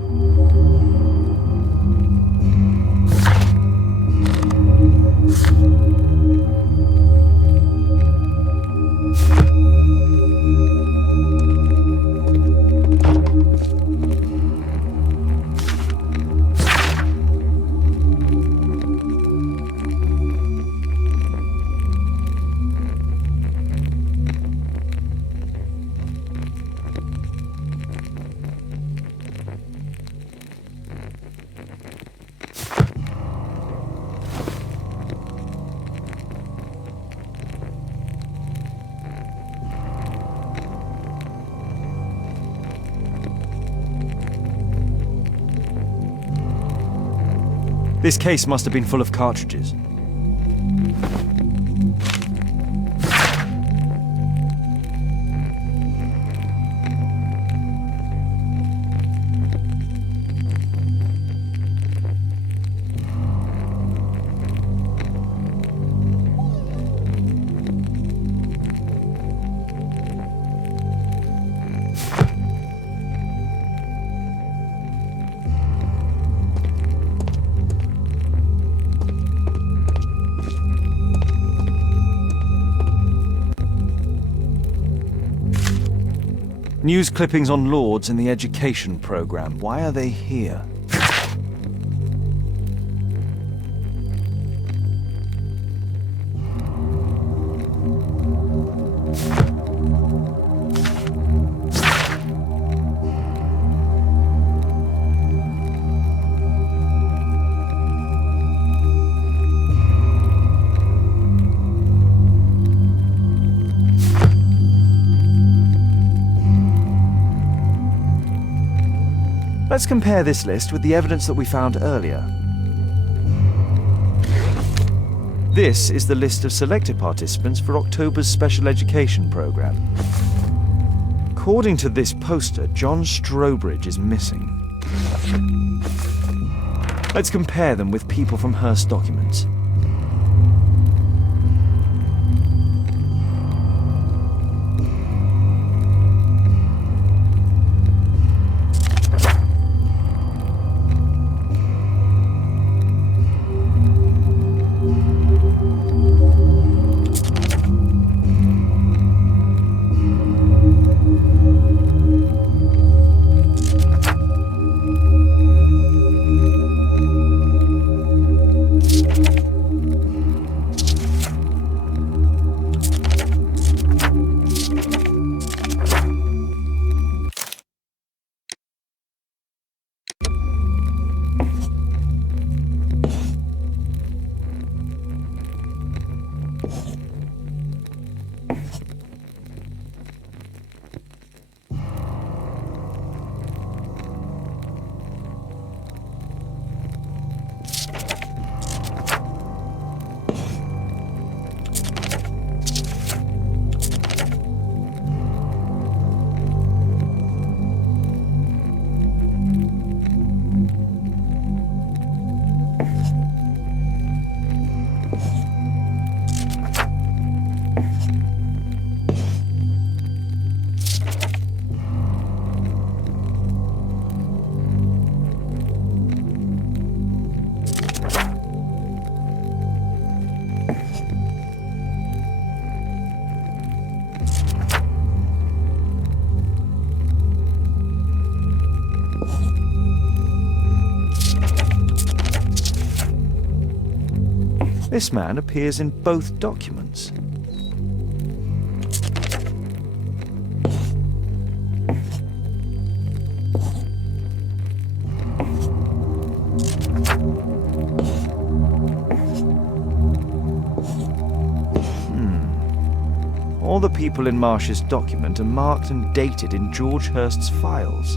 This case must have been full of cartridges. News clippings on lords in the education program. Why are they here? Let's compare this list with the evidence that we found earlier. This is the list of selected participants for October's special education program. According to this poster, John Strobridge is missing. Let's compare them with people from Hearst documents. This man appears in both documents. All the people in Marsh's document are marked and dated in George Hearst's files.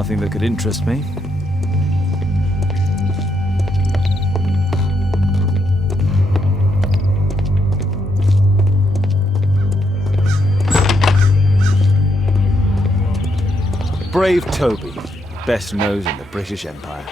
Nothing that could interest me. Brave Toby, best nose in the British Empire.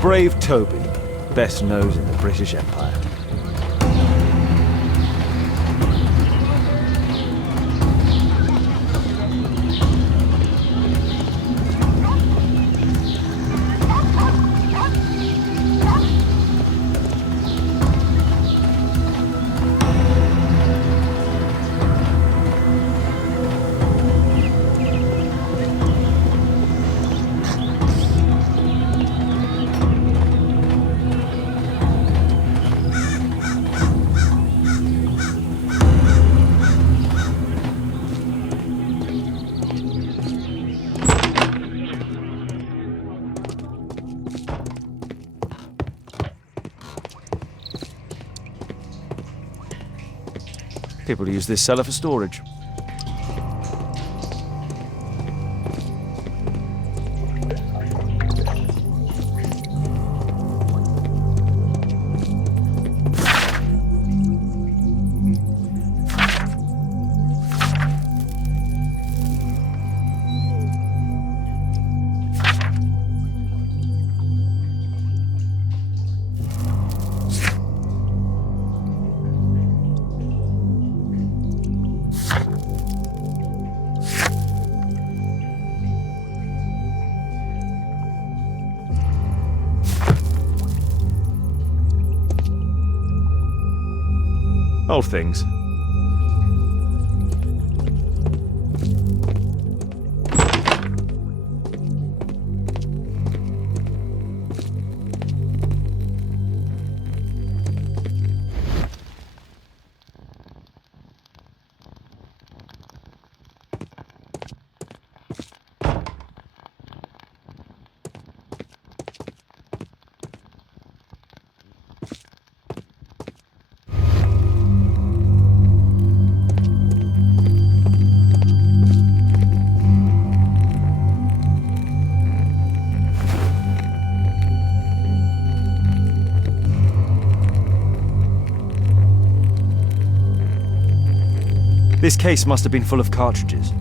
Brave Toby, best nose in the British Empire. People use this cellar for storage. Old things. This case must have been full of cartridges.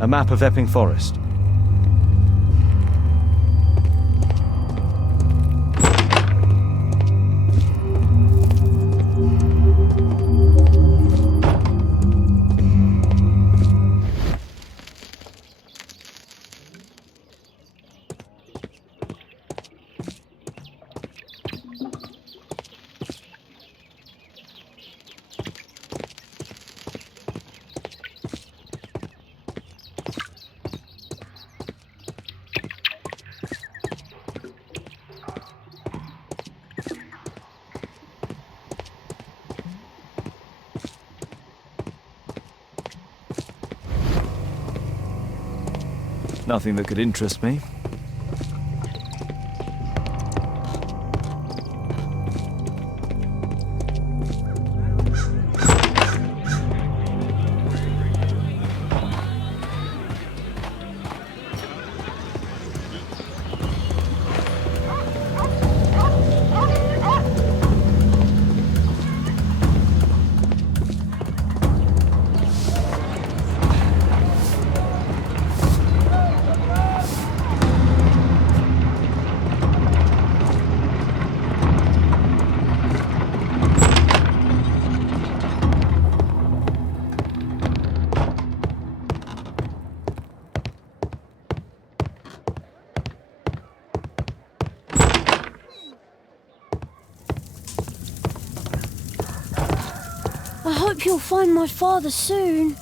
A map of Epping Forest. Nothing that could interest me. you'll find my father soon.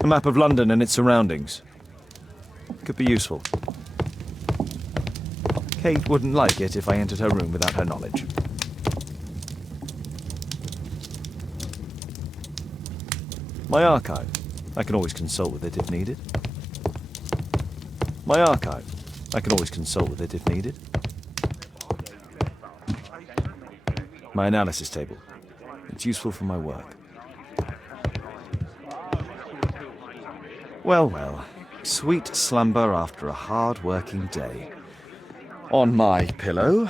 A map of London and its surroundings. Could be useful. Kate wouldn't like it if I entered her room without her knowledge. My archive. I can always consult with it if needed. My archive. I can always consult with it if needed. My analysis table. It's useful for my work. Well, well. Sweet slumber after a hard-working day. On my pillow.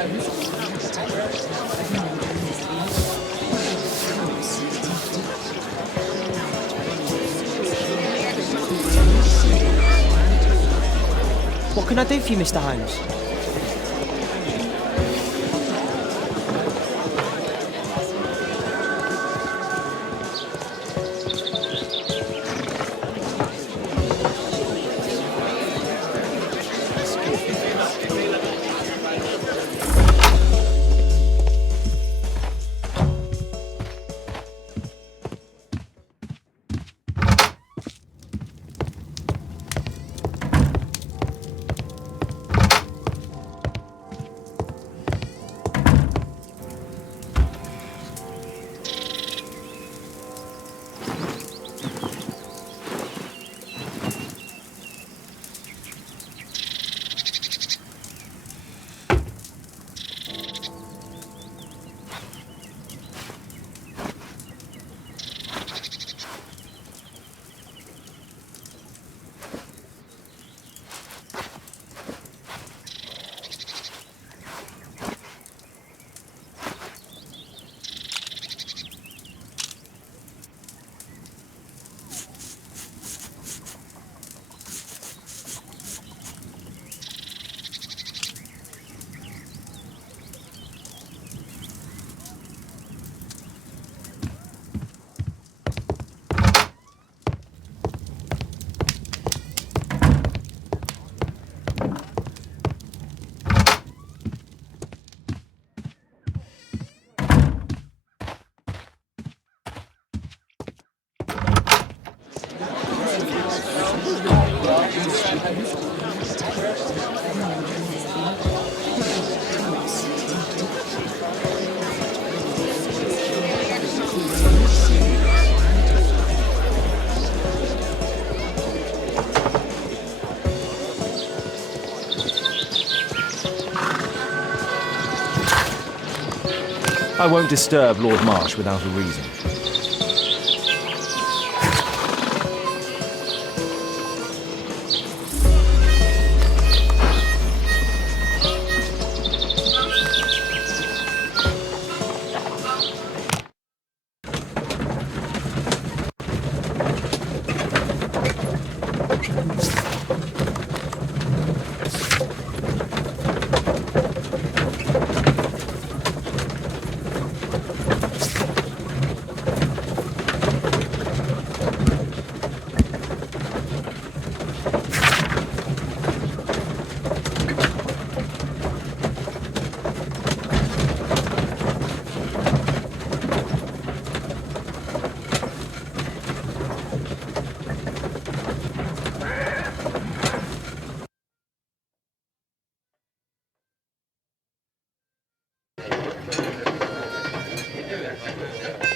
What can I do for you, Mr. Holmes? I won't disturb Lord Marsh without a reason.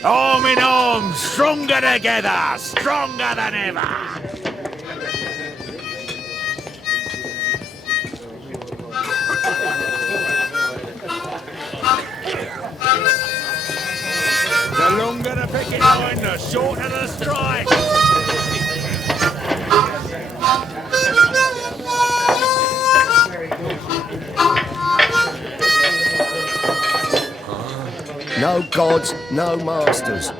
Arm in arm, stronger together, stronger than ever. The longer the picket line, the shorter the strike. No gods, no masters.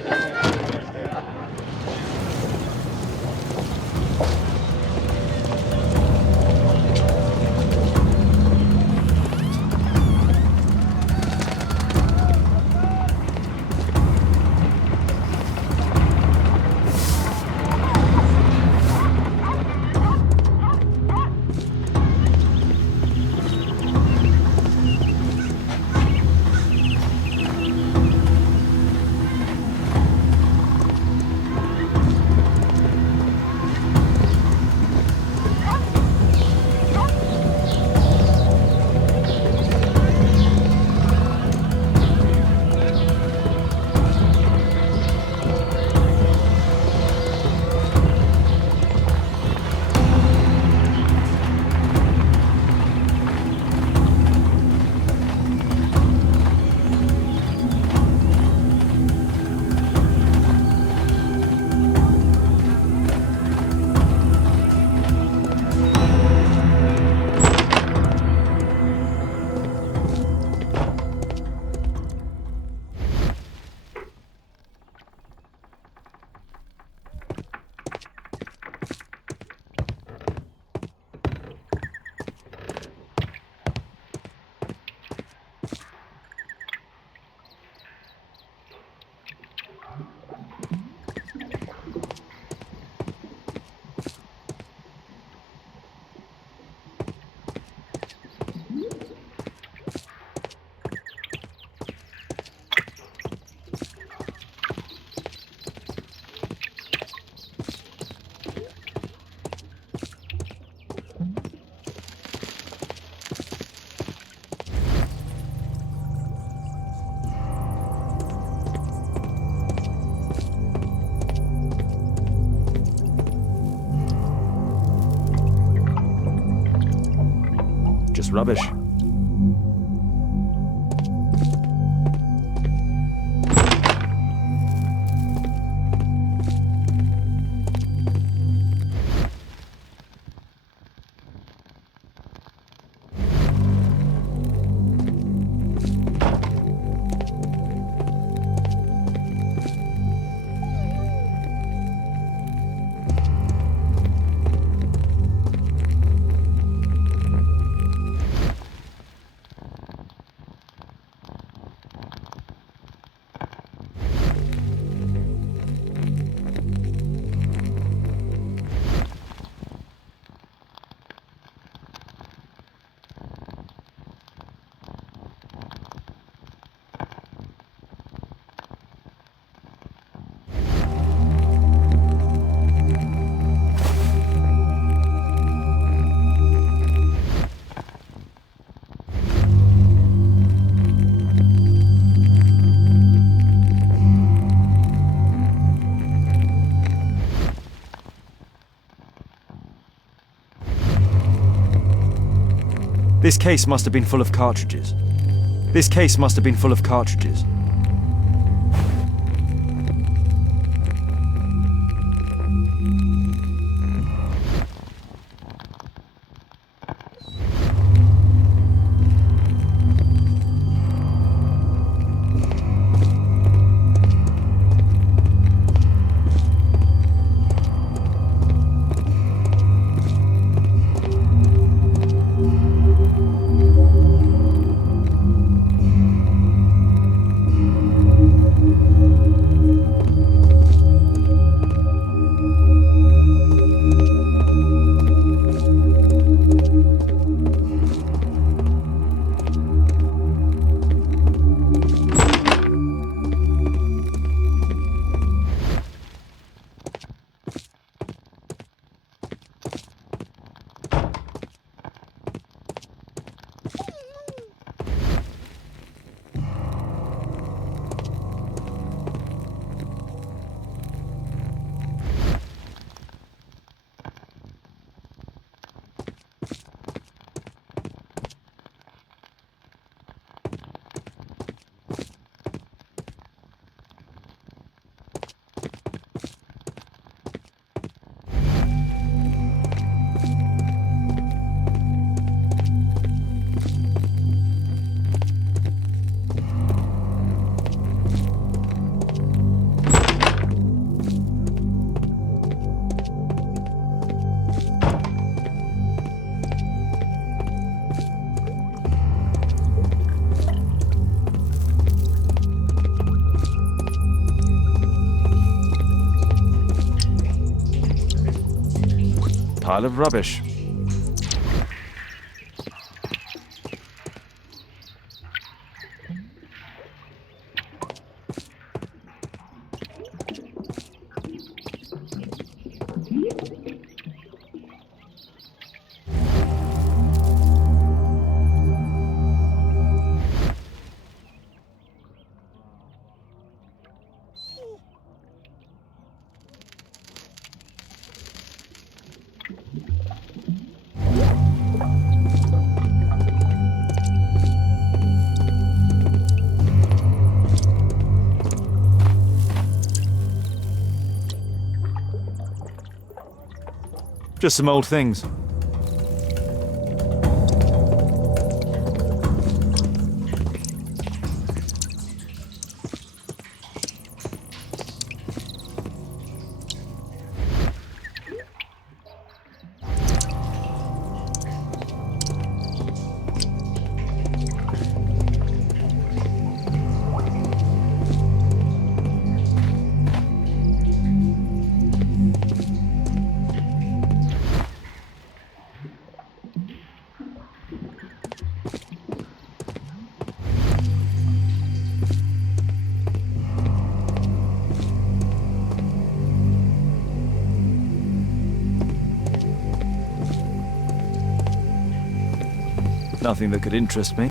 just rubbish. This case must have been full of cartridges. This case must have been full of cartridges. Pile of rubbish. Just some old things. Nothing that could interest me.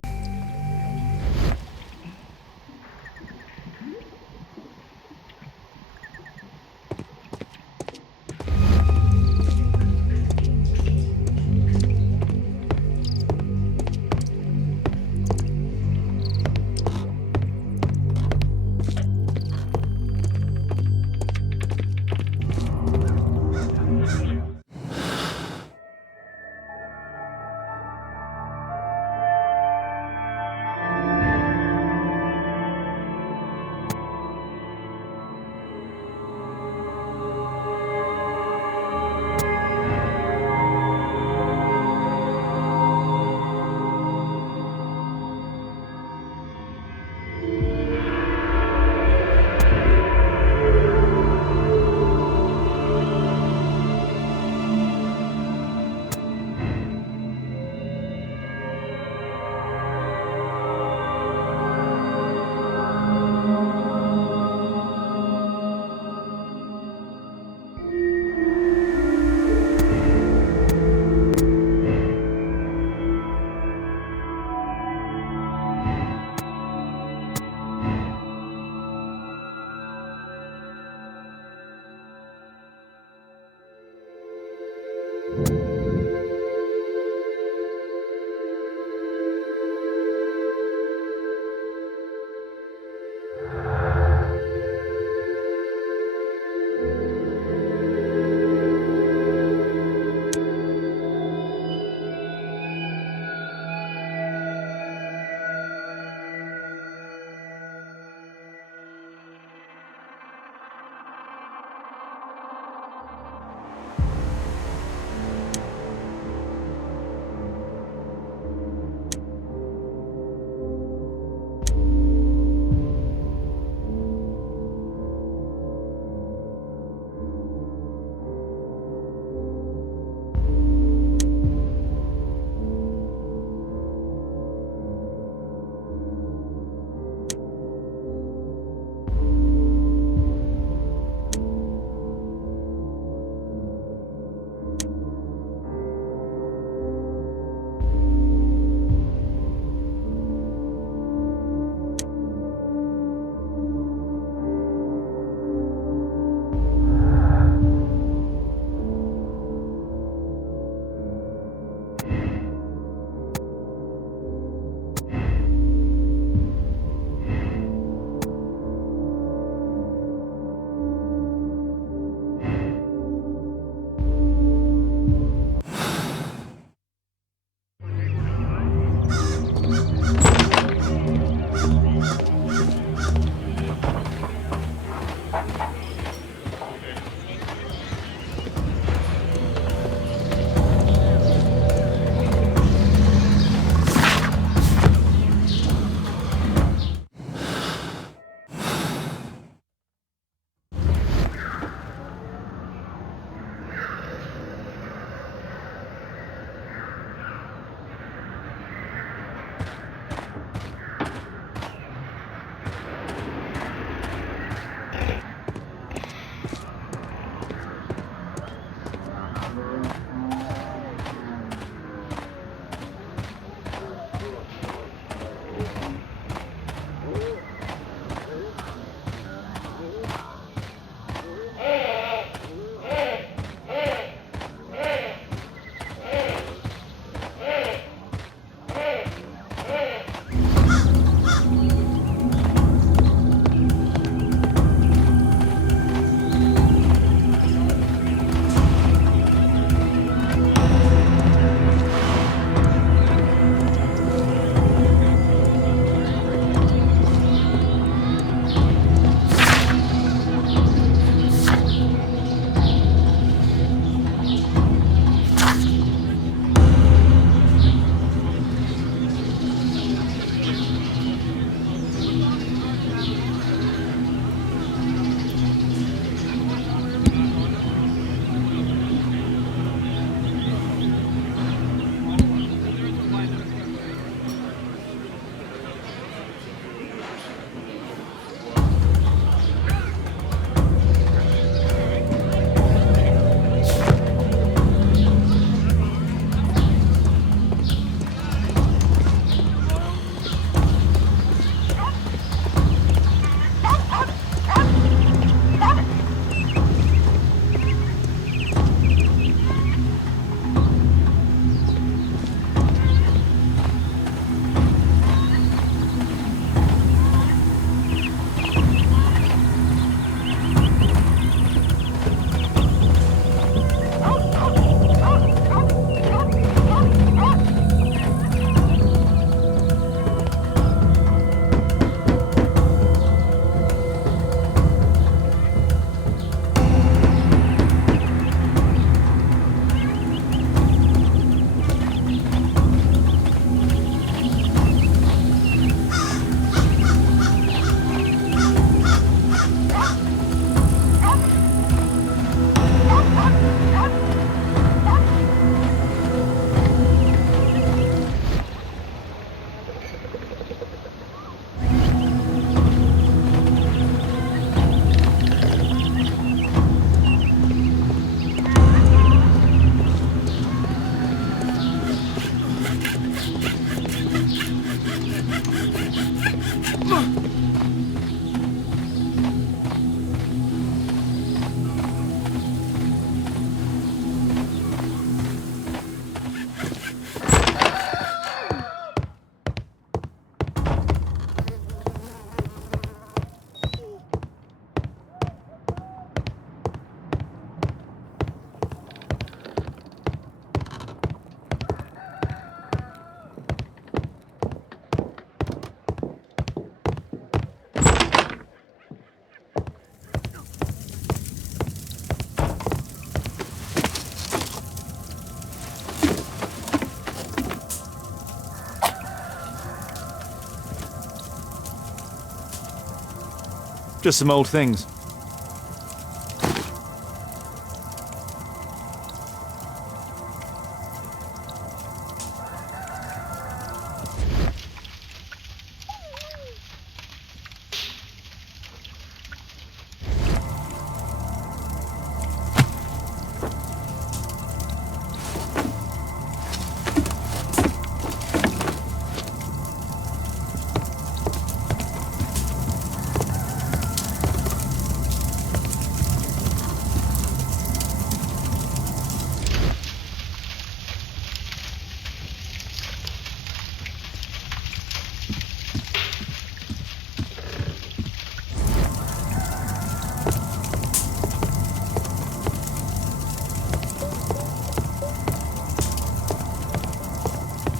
Just some old things.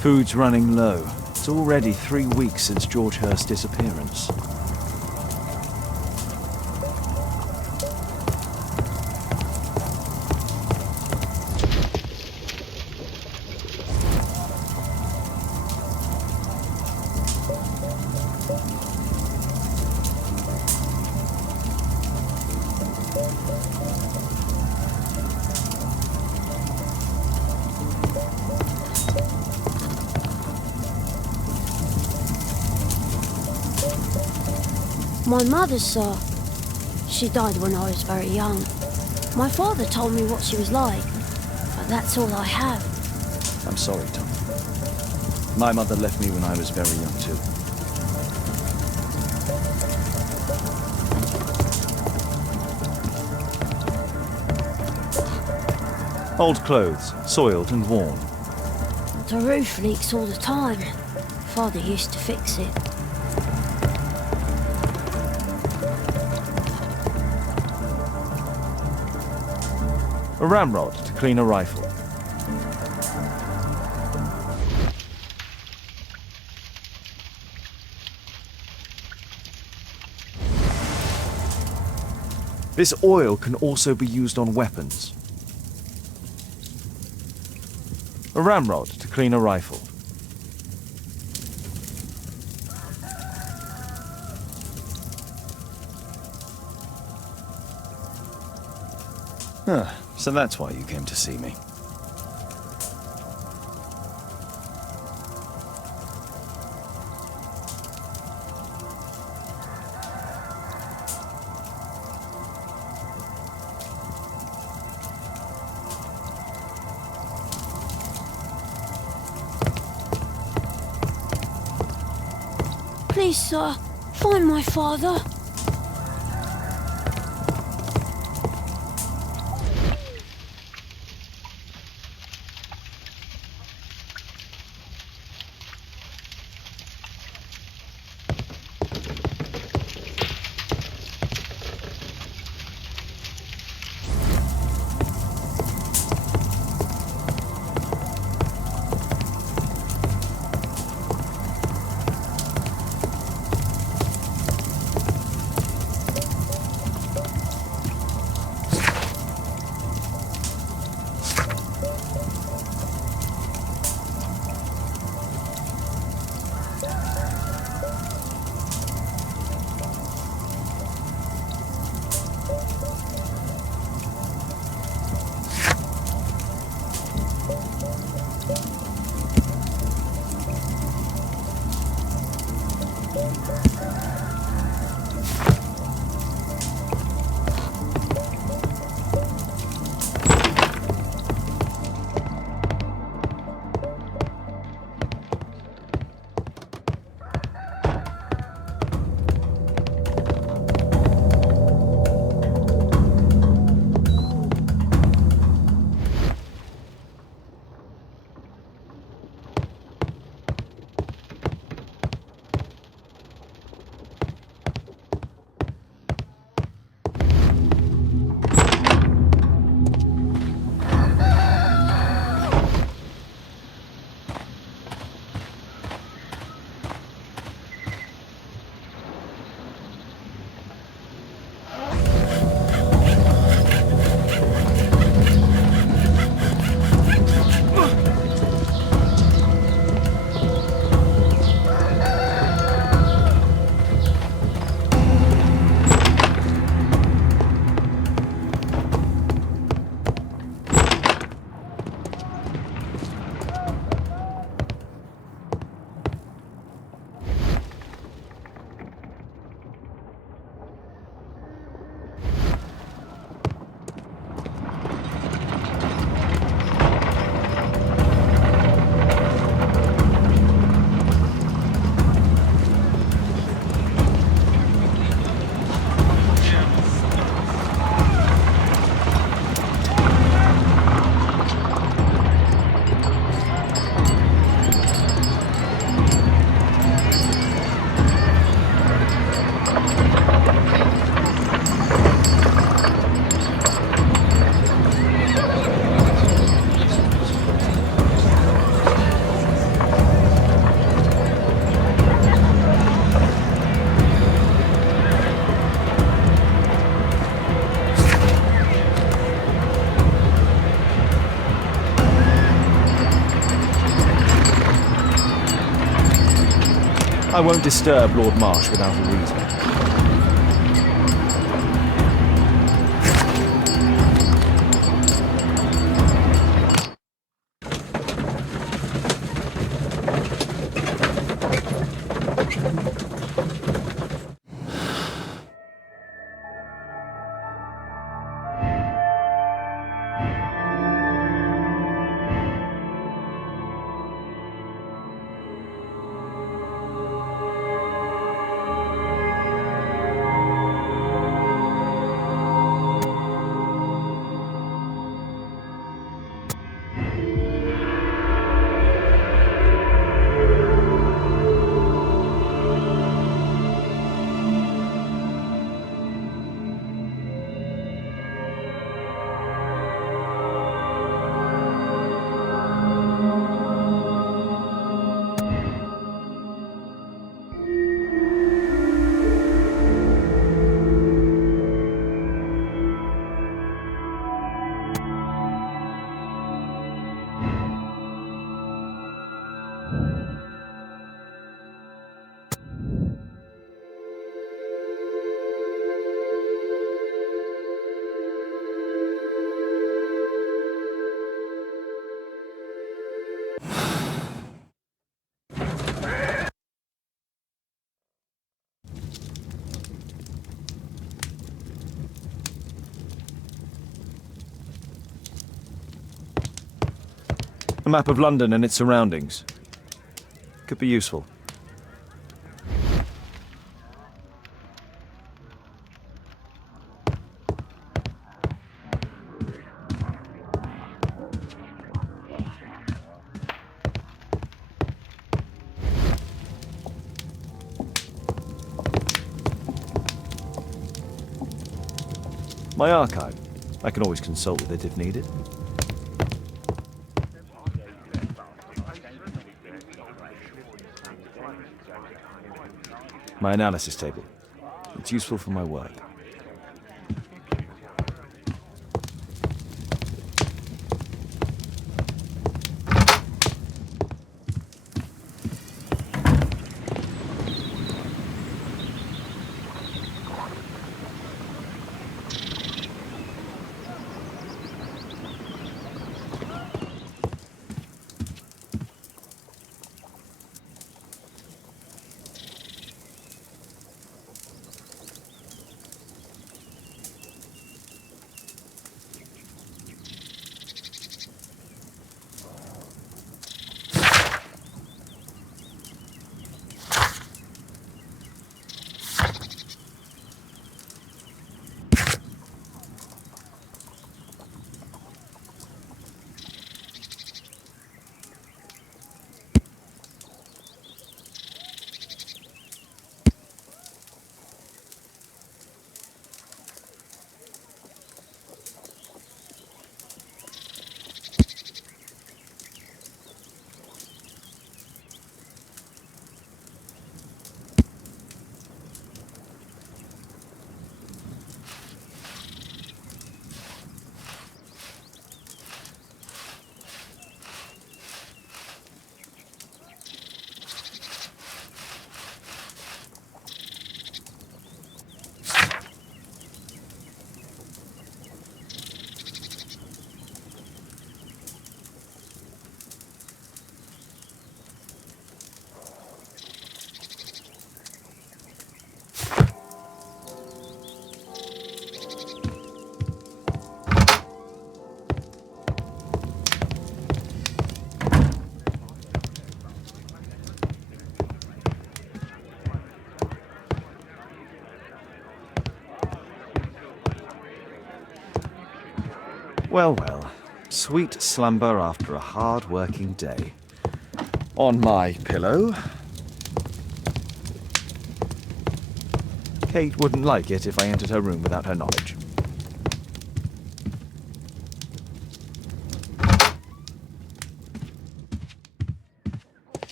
Food's running low. It's already 3 weeks since George Hurst's disappearance. My mother, sir. She died when I was very young. My father told me what she was like, but that's all I have. I'm sorry, Tom. My mother left me when I was very young, too. Old clothes, soiled and worn. The roof leaks all the time. Father used to fix it. A ramrod to clean a rifle. This oil can also be used on weapons. A ramrod to clean a rifle. So that's why you came to see me. Please, sir, find my father. I won't disturb Lord Marsh without a reason. A map of London and its surroundings. Could be useful. My archive. I can always consult with it if needed. My analysis table. It's useful for my work. Well, well. Sweet slumber after a hard-working day. On my pillow. Kate wouldn't like it if I entered her room without her knowledge.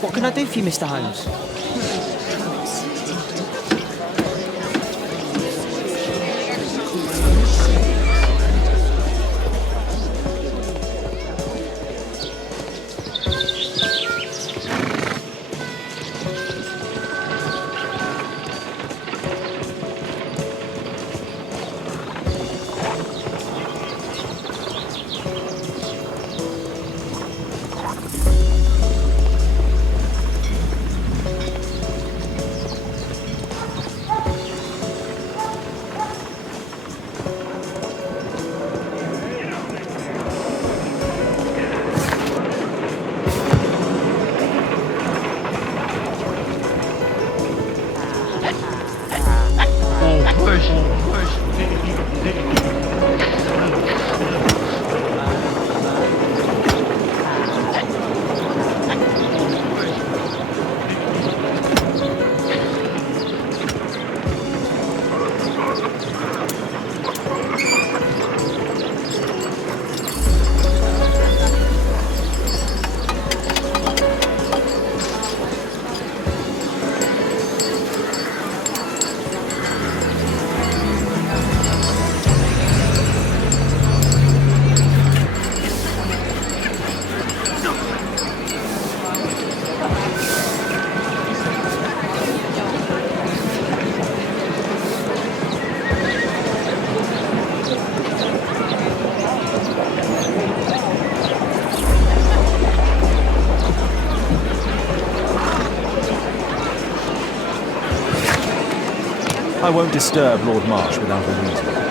What can I do for you, Mr. Holmes? I won't disturb Lord Marsh without a reason.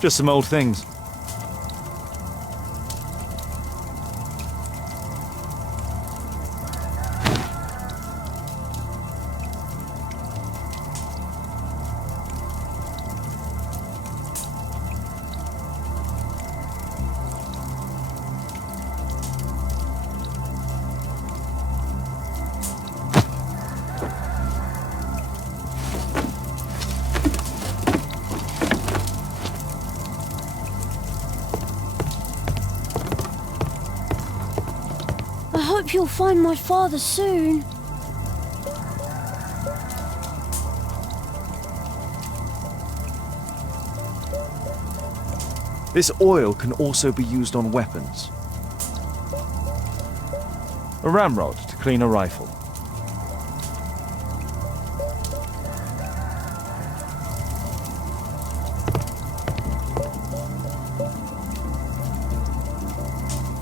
Just some old things. I hope you'll find my father soon. This oil can also be used on weapons. A ramrod to clean a rifle.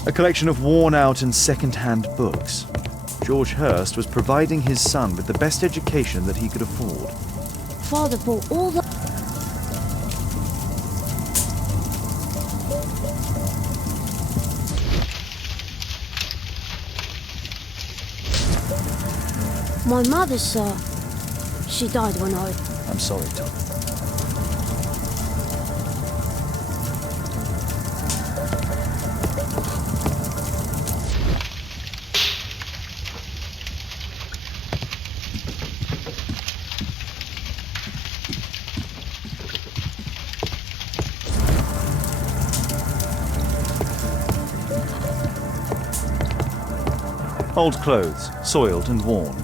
A collection of worn-out and second-hand books. George Hurst was providing his son with the best education that he could afford. Father bought all the... My mother, sir. She died when I... I'm sorry, Tom. Old clothes, soiled and worn.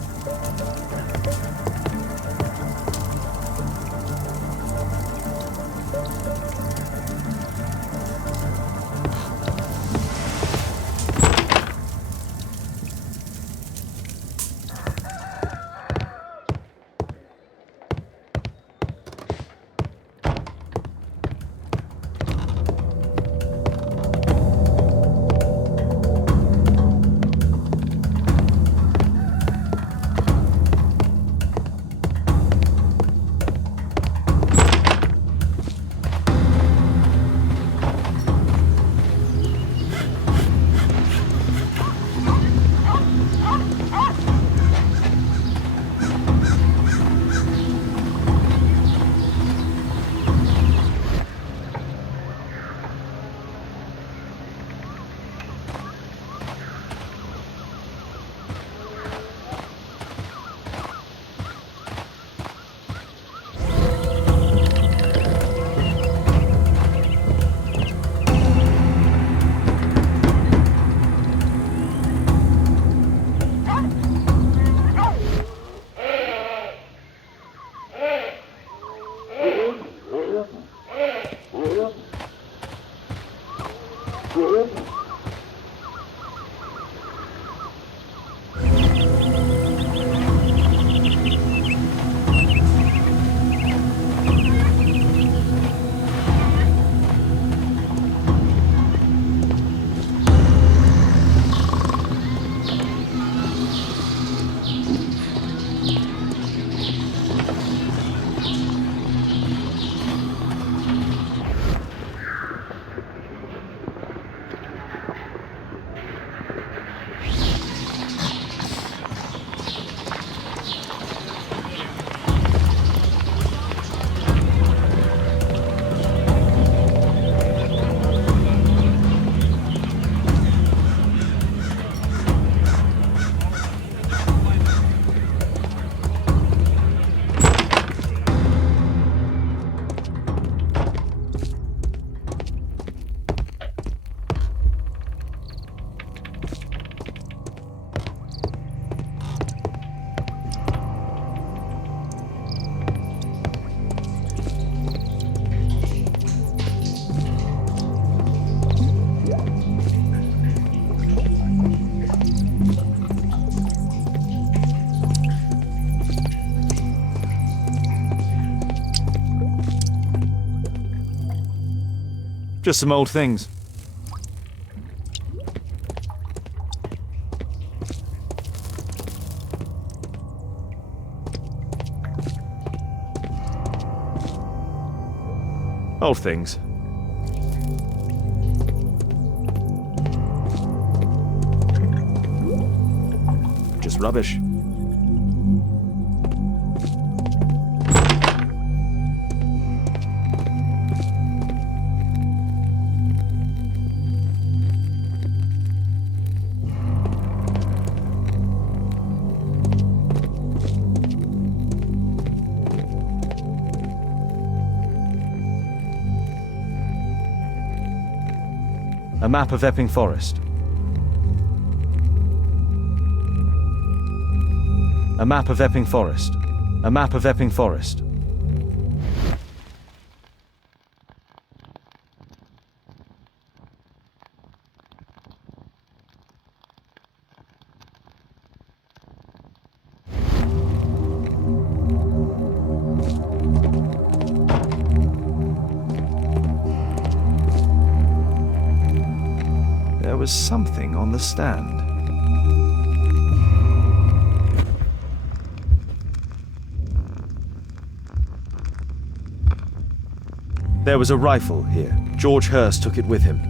Just some old things. Old things. Just rubbish. A map of Epping Forest. A map of Epping Forest. A map of Epping Forest. There was something on the stand. There was a rifle here. George Hurst took it with him.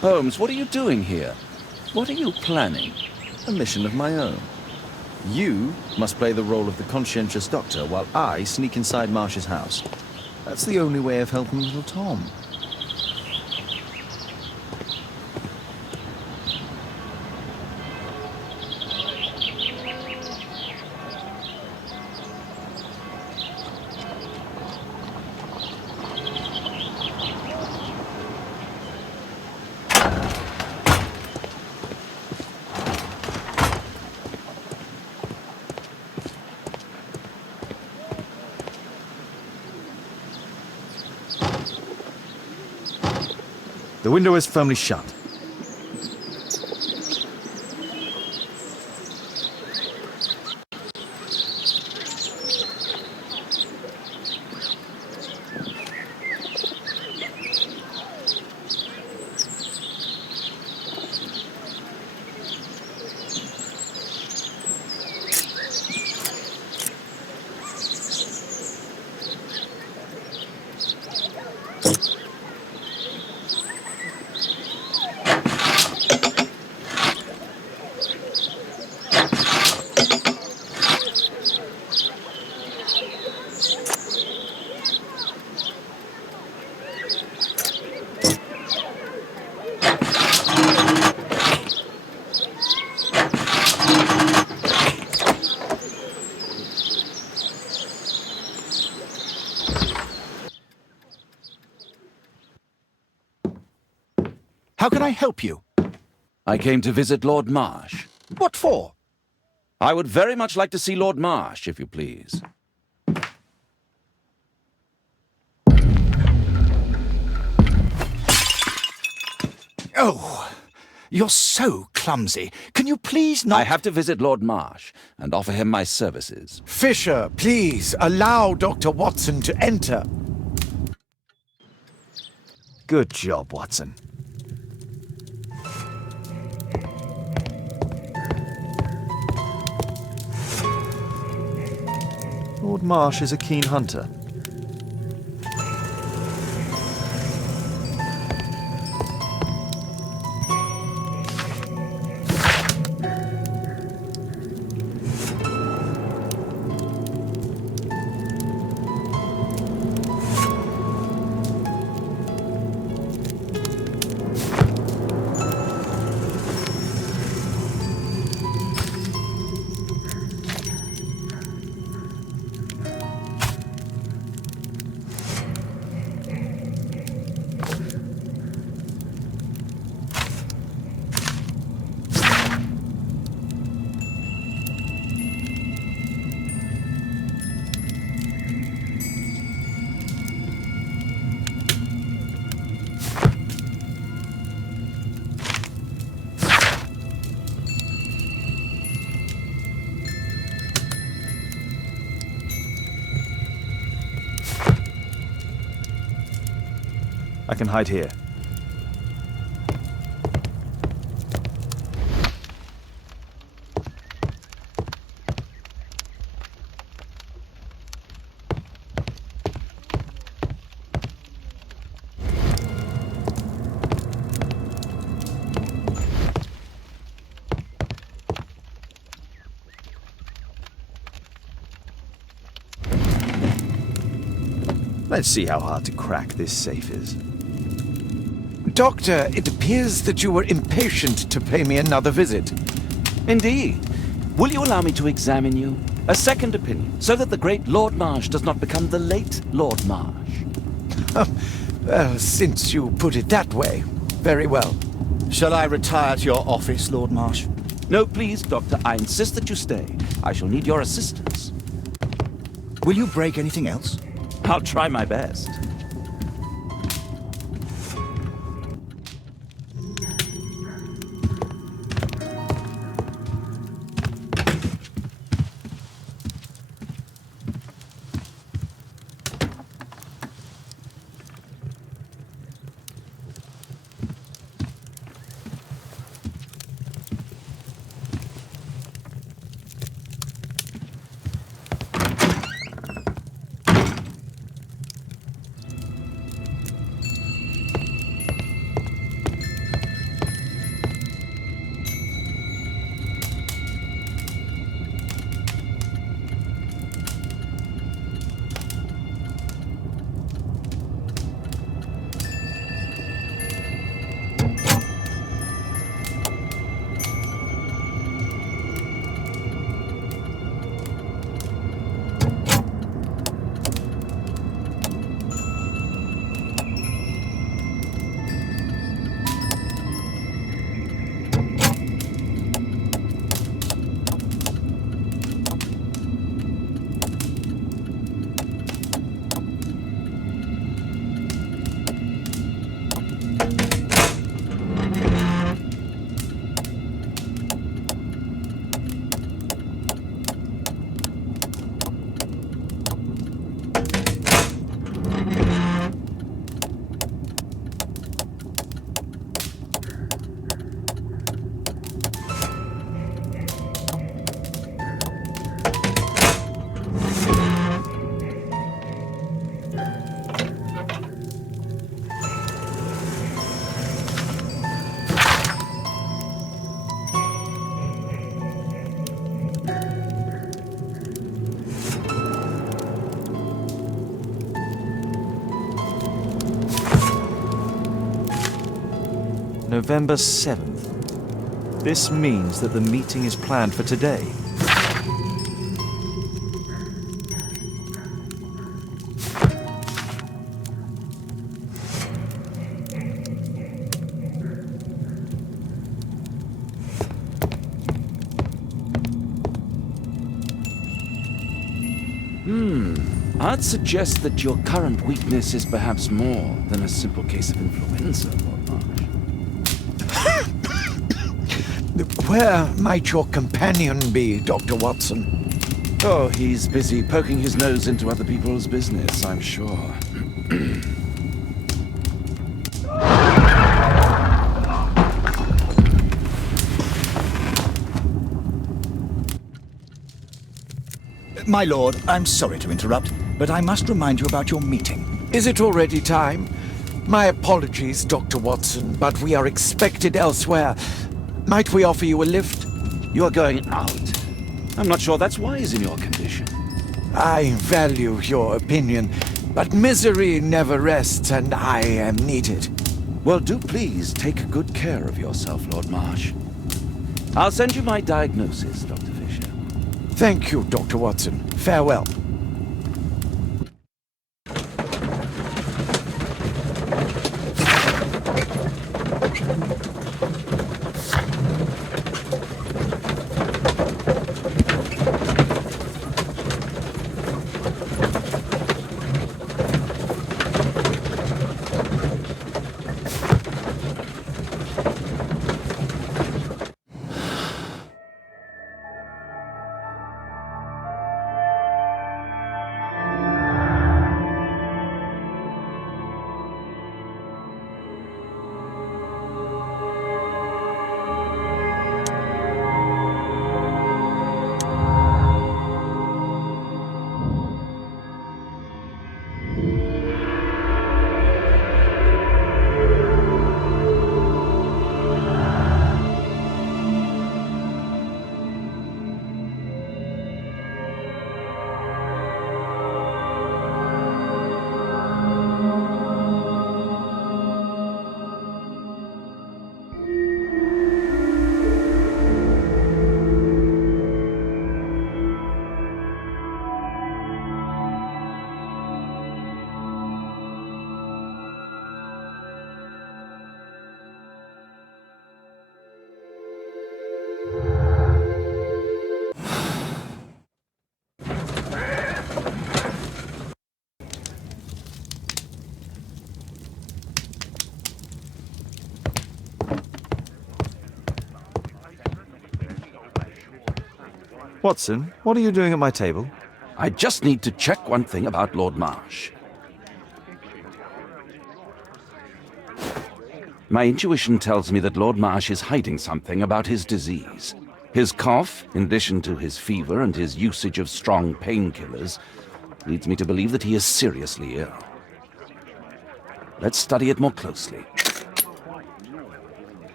Holmes, what are you doing here? What are you planning? A mission of my own. You must play the role of the conscientious doctor while I sneak inside Marsh's house. That's the only way of helping little Tom. The window is firmly shut. How can I help you? I came to visit Lord Marsh. What for? I would very much like to see Lord Marsh, if you please. Oh, you're so clumsy. Can you please not... I have to visit Lord Marsh and offer him my services. Fisher, please, allow Dr. Watson to enter. Good job, Watson. Lord Marsh is a keen hunter. I can hide here. Let's see how hard to crack this safe is. Doctor, it appears that you were impatient to pay me another visit. Indeed. Will you allow me to examine you? A second opinion, so that the great Lord Marsh does not become the late Lord Marsh. Well, since you put it that way, very well. Shall I retire to your office, Lord Marsh? No, please, Doctor. I insist that you stay. I shall need your assistance. Will you break anything else? I'll try my best. November 7th. This means that the meeting is planned for today. I'd suggest that your current weakness is perhaps more than a simple case of influenza, Lord Marsh. Where might your companion be, Dr. Watson? Oh, he's busy poking his nose into other people's business, I'm sure. My lord, I'm sorry to interrupt, but I must remind you about your meeting. Is it already time? My apologies, Dr. Watson, but we are expected elsewhere. Might we offer you a lift? You are going out. I'm not sure that's wise in your condition. I value your opinion, but misery never rests, and I am needed. Well, do please take good care of yourself, Lord Marsh. I'll send you my diagnosis, Dr. Fisher. Thank you, Dr. Watson. Farewell. Watson, what are you doing at my table? I just need to check one thing about Lord Marsh. My intuition tells me that Lord Marsh is hiding something about his disease. His cough, in addition to his fever and his usage of strong painkillers, leads me to believe that he is seriously ill. Let's study it more closely.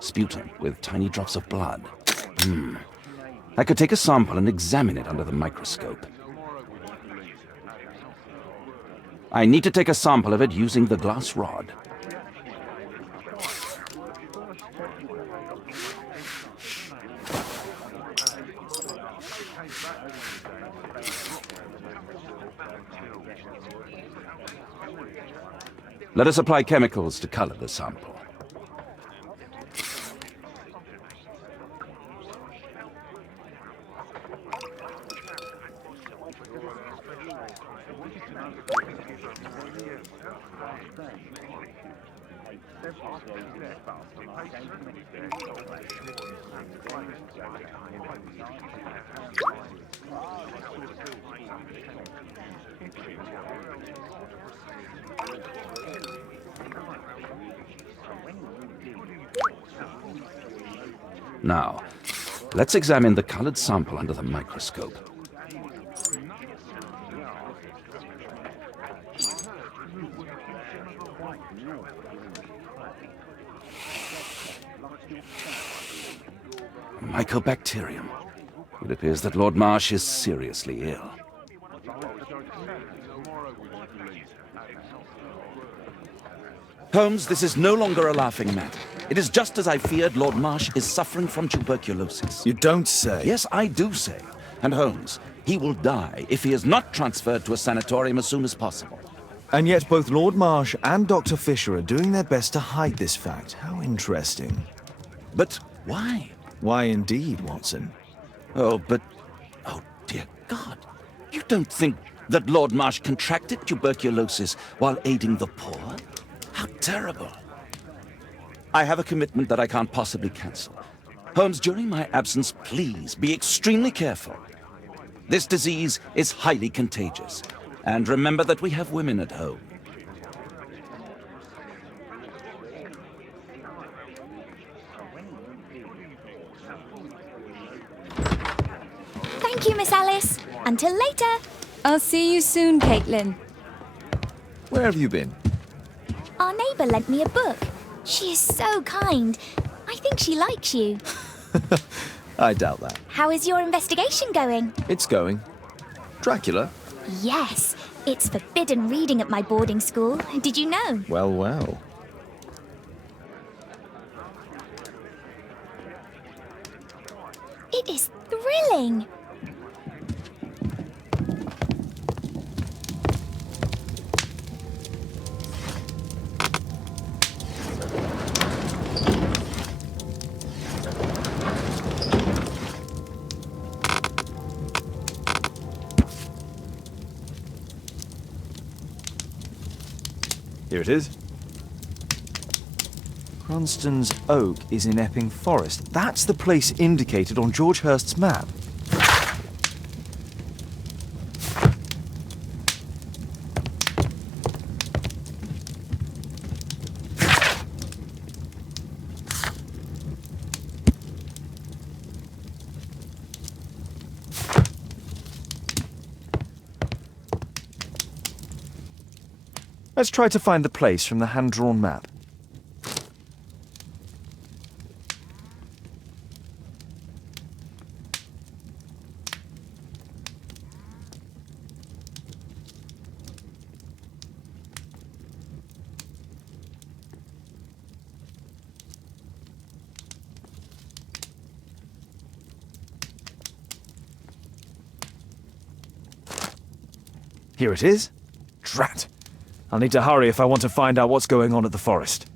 Sputum with tiny drops of blood. I could take a sample and examine it under the microscope. I need to take a sample of it using the glass rod. Let us apply chemicals to color the sample. Now, let's examine the colored sample under the microscope. Mycobacterium. It appears that Lord Marsh is seriously ill. Holmes, this is no longer a laughing matter. It is just as I feared. Lord Marsh is suffering from tuberculosis. You don't say. Yes, I do say. And Holmes, he will die if he is not transferred to a sanatorium as soon as possible. And yet both Lord Marsh and Dr. Fisher are doing their best to hide this fact. How interesting. But why? Why indeed, Watson? Oh, dear God. You don't think that Lord Marsh contracted tuberculosis while aiding the poor? How terrible. I have a commitment that I can't possibly cancel. Holmes, during my absence, please be extremely careful. This disease is highly contagious. And remember that we have women at home. Thank you, Miss Alice. Until later. I'll see you soon, Caitlin. Where have you been? Our neighbour lent me a book. She is so kind. I think she likes you. I doubt that. How is your investigation going? It's going. Dracula? Yes. It's forbidden reading at my boarding school. Did you know? Well, well. It is thrilling. Here it is. Cranston's Oak is in Epping Forest. That's the place indicated on George Hurst's map. Let's try to find the place from the hand-drawn map. Here it is. Drat! I'll need to hurry if I want to find out what's going on at the forest.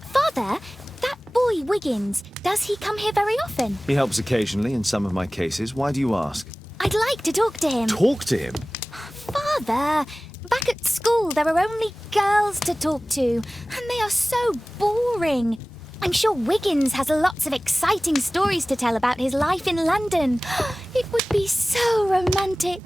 Father, that boy Wiggins, does he come here very often? He helps occasionally in some of my cases. Why do you ask? I'd like to talk to him. Talk to him? Father, back at school there are only girls to talk to, and they are so boring. I'm sure Wiggins has lots of exciting stories to tell about his life in London. It would be so romantic.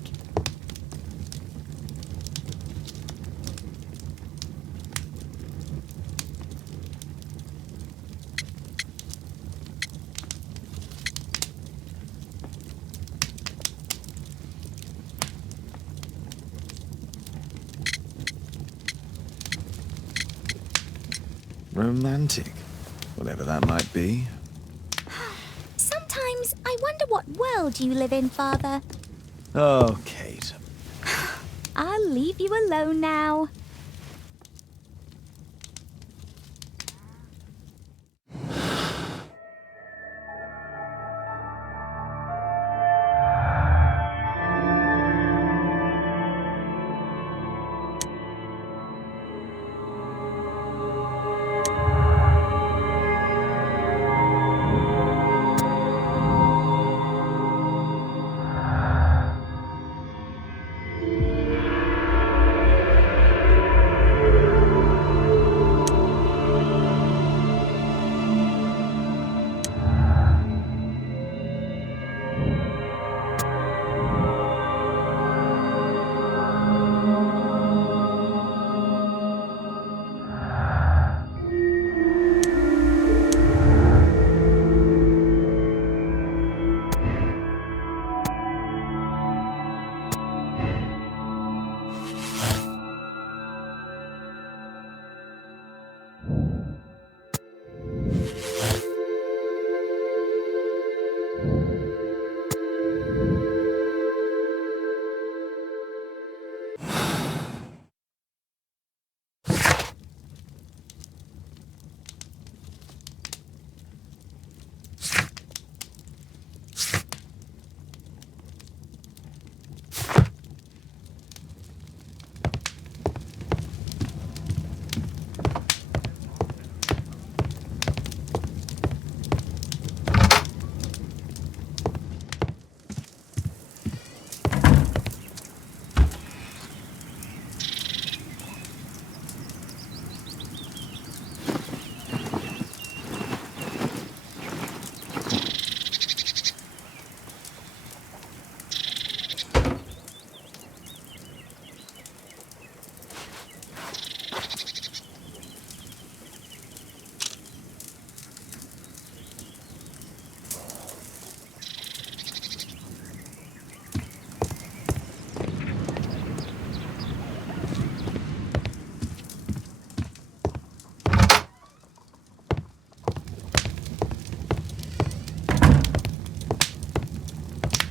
Romantic. Whatever that might be. Sometimes I wonder what world you live in, Father. Oh, Kate. I'll leave you alone now.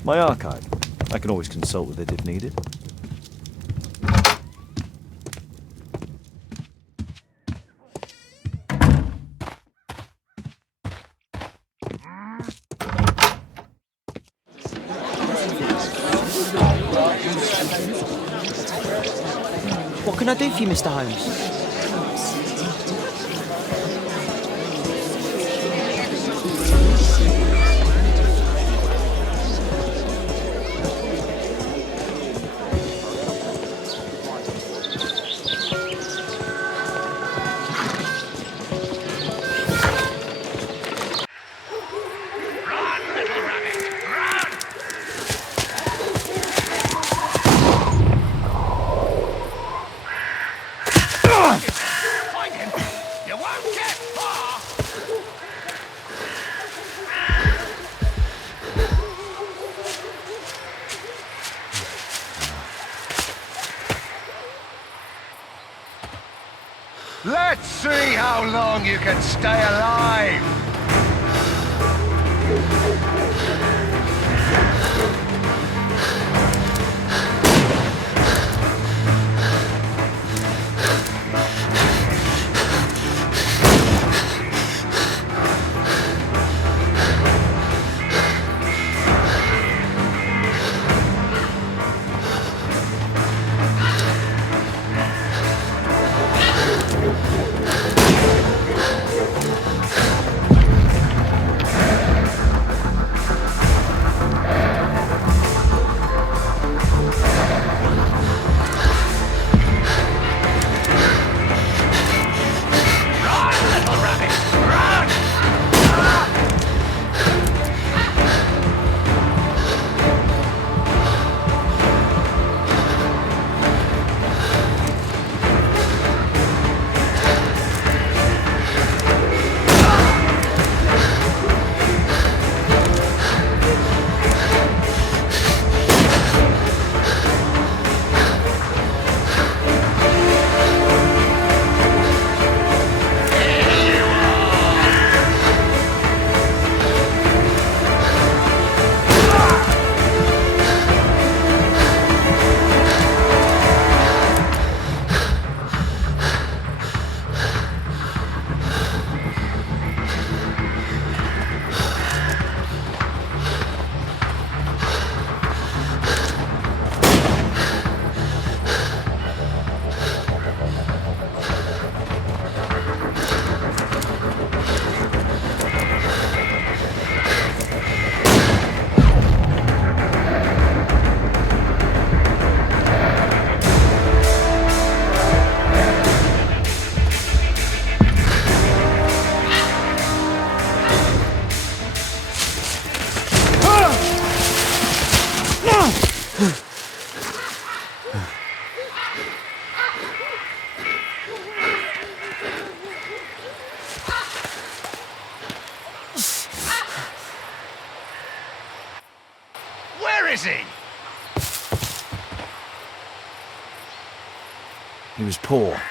My archive. I can always consult with it if needed. What can I do for you, Mr. Holmes? Let's see how long you can stay alive! Is he? He was poor.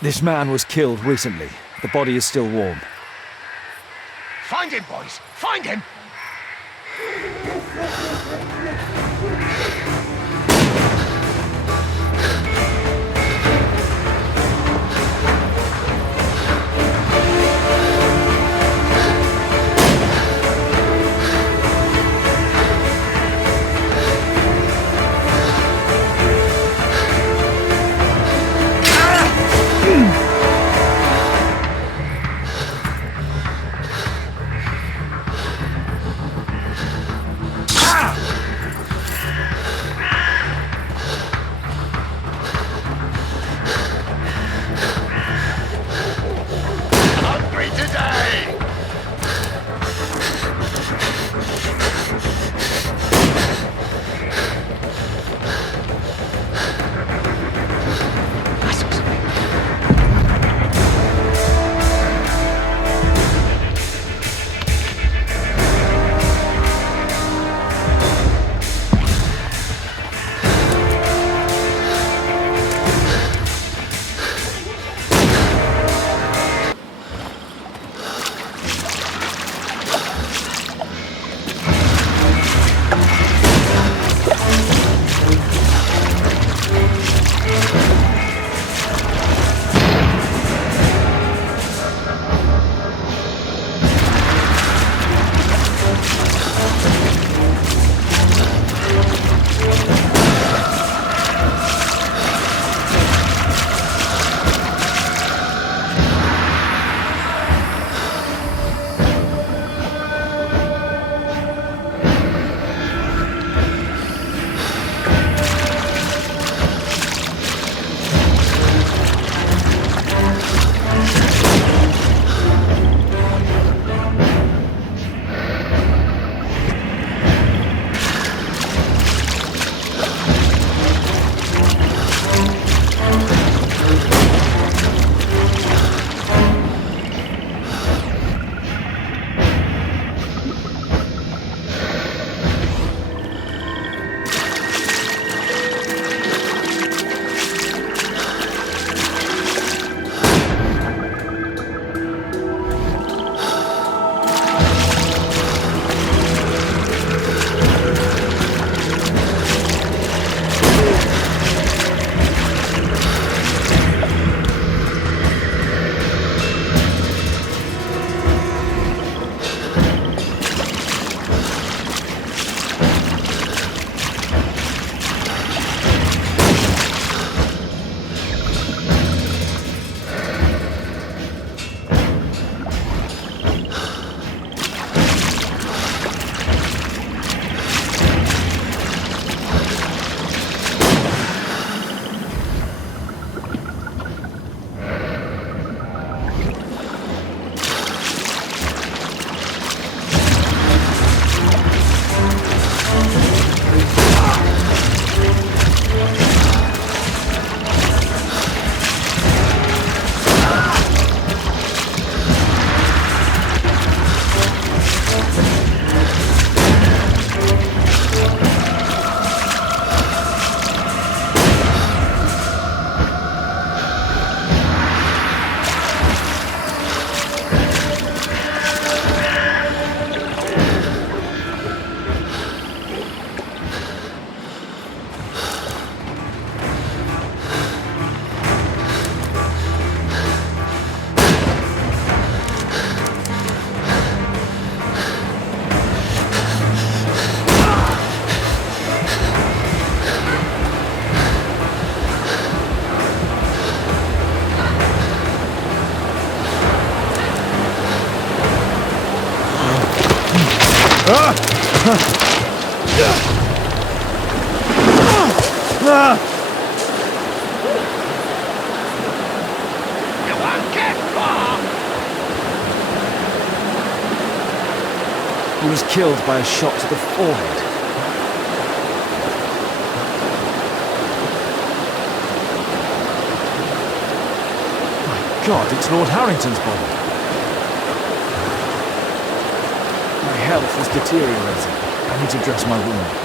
This man was killed recently. The body is still warm. Find him, boys! Find him! He was killed by a shot to the forehead. My God, it's Lord Harrington's body. My health is deteriorating. I need to dress my wound.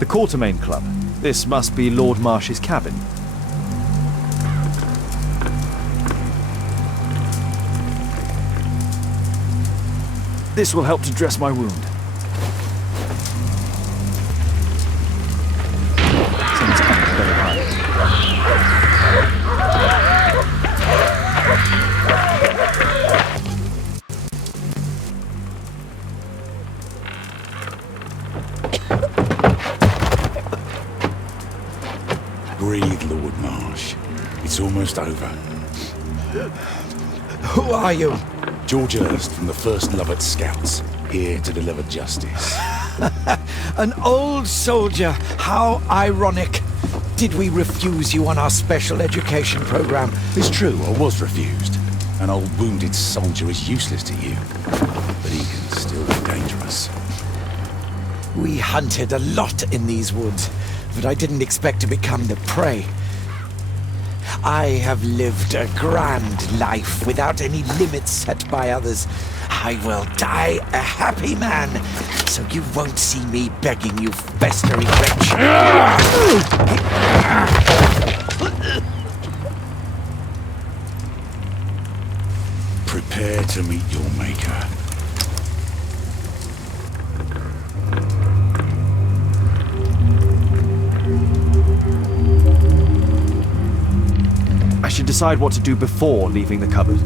The Quartermain Club. This must be Lord Marsh's cabin. This will help to dress my wound. Someone's coming from very high. Breathe, Lord Marsh. It's almost over. Who are you? George Hurst from the 1st Lovat Scouts, here to deliver justice. An old soldier. How ironic. Did we refuse you on our special education program? It's true, I was refused. An old wounded soldier is useless to you, but he can still be dangerous. We hunted a lot in these woods, but I didn't expect to become the prey. I have lived a grand life without any limits set by others. I will die a happy man, so you won't see me begging you, festering wretch. Prepare to meet your maker. I should decide what to do before leaving the cupboard.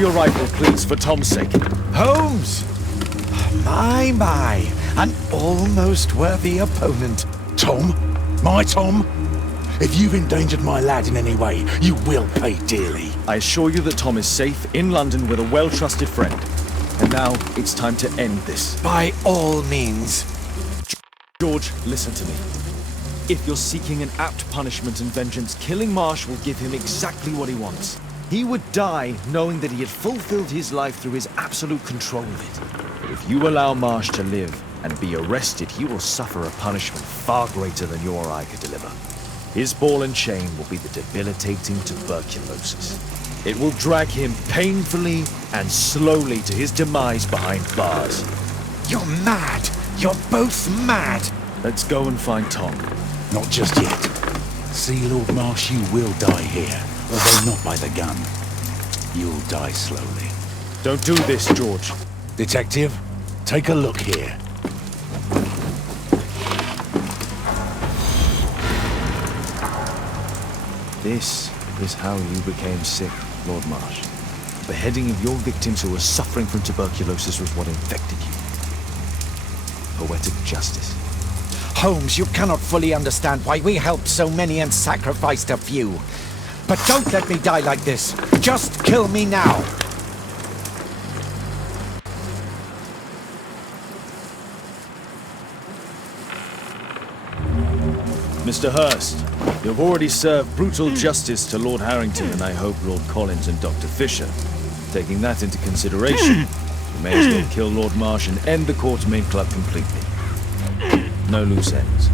your rifle, please, for Tom's sake. Holmes! My, an almost worthy opponent. Tom? My Tom? If you've endangered my lad in any way, you will pay dearly. I assure you that Tom is safe in London with a well-trusted friend. And now it's time to end this. By all means. George, listen to me. If you're seeking an apt punishment and vengeance, killing Marsh will give him exactly what he wants. He would die knowing that he had fulfilled his life through his absolute control of it. But if you allow Marsh to live and be arrested, he will suffer a punishment far greater than you or I could deliver. His ball and chain will be the debilitating tuberculosis. It will drag him painfully and slowly to his demise behind bars. You're mad! You're both mad! Let's go and find Tom. Not just yet. See, Lord Marsh, you will die here, although not by the gun. You'll die slowly. Don't do this, George. Detective, take a look here. This is how you became sick, Lord Marsh. The beheading of your victims who were suffering from tuberculosis was what infected you. Poetic justice. Holmes, you cannot fully understand why we helped so many and sacrificed a few. But don't let me die like this. Just kill me now. Mr. Hurst, you've already served brutal justice to Lord Harrington and I hope Lord Collins and Dr. Fisher. Taking that into consideration, you may as well kill Lord Marsh and end the Court's main club completely. No loose ends.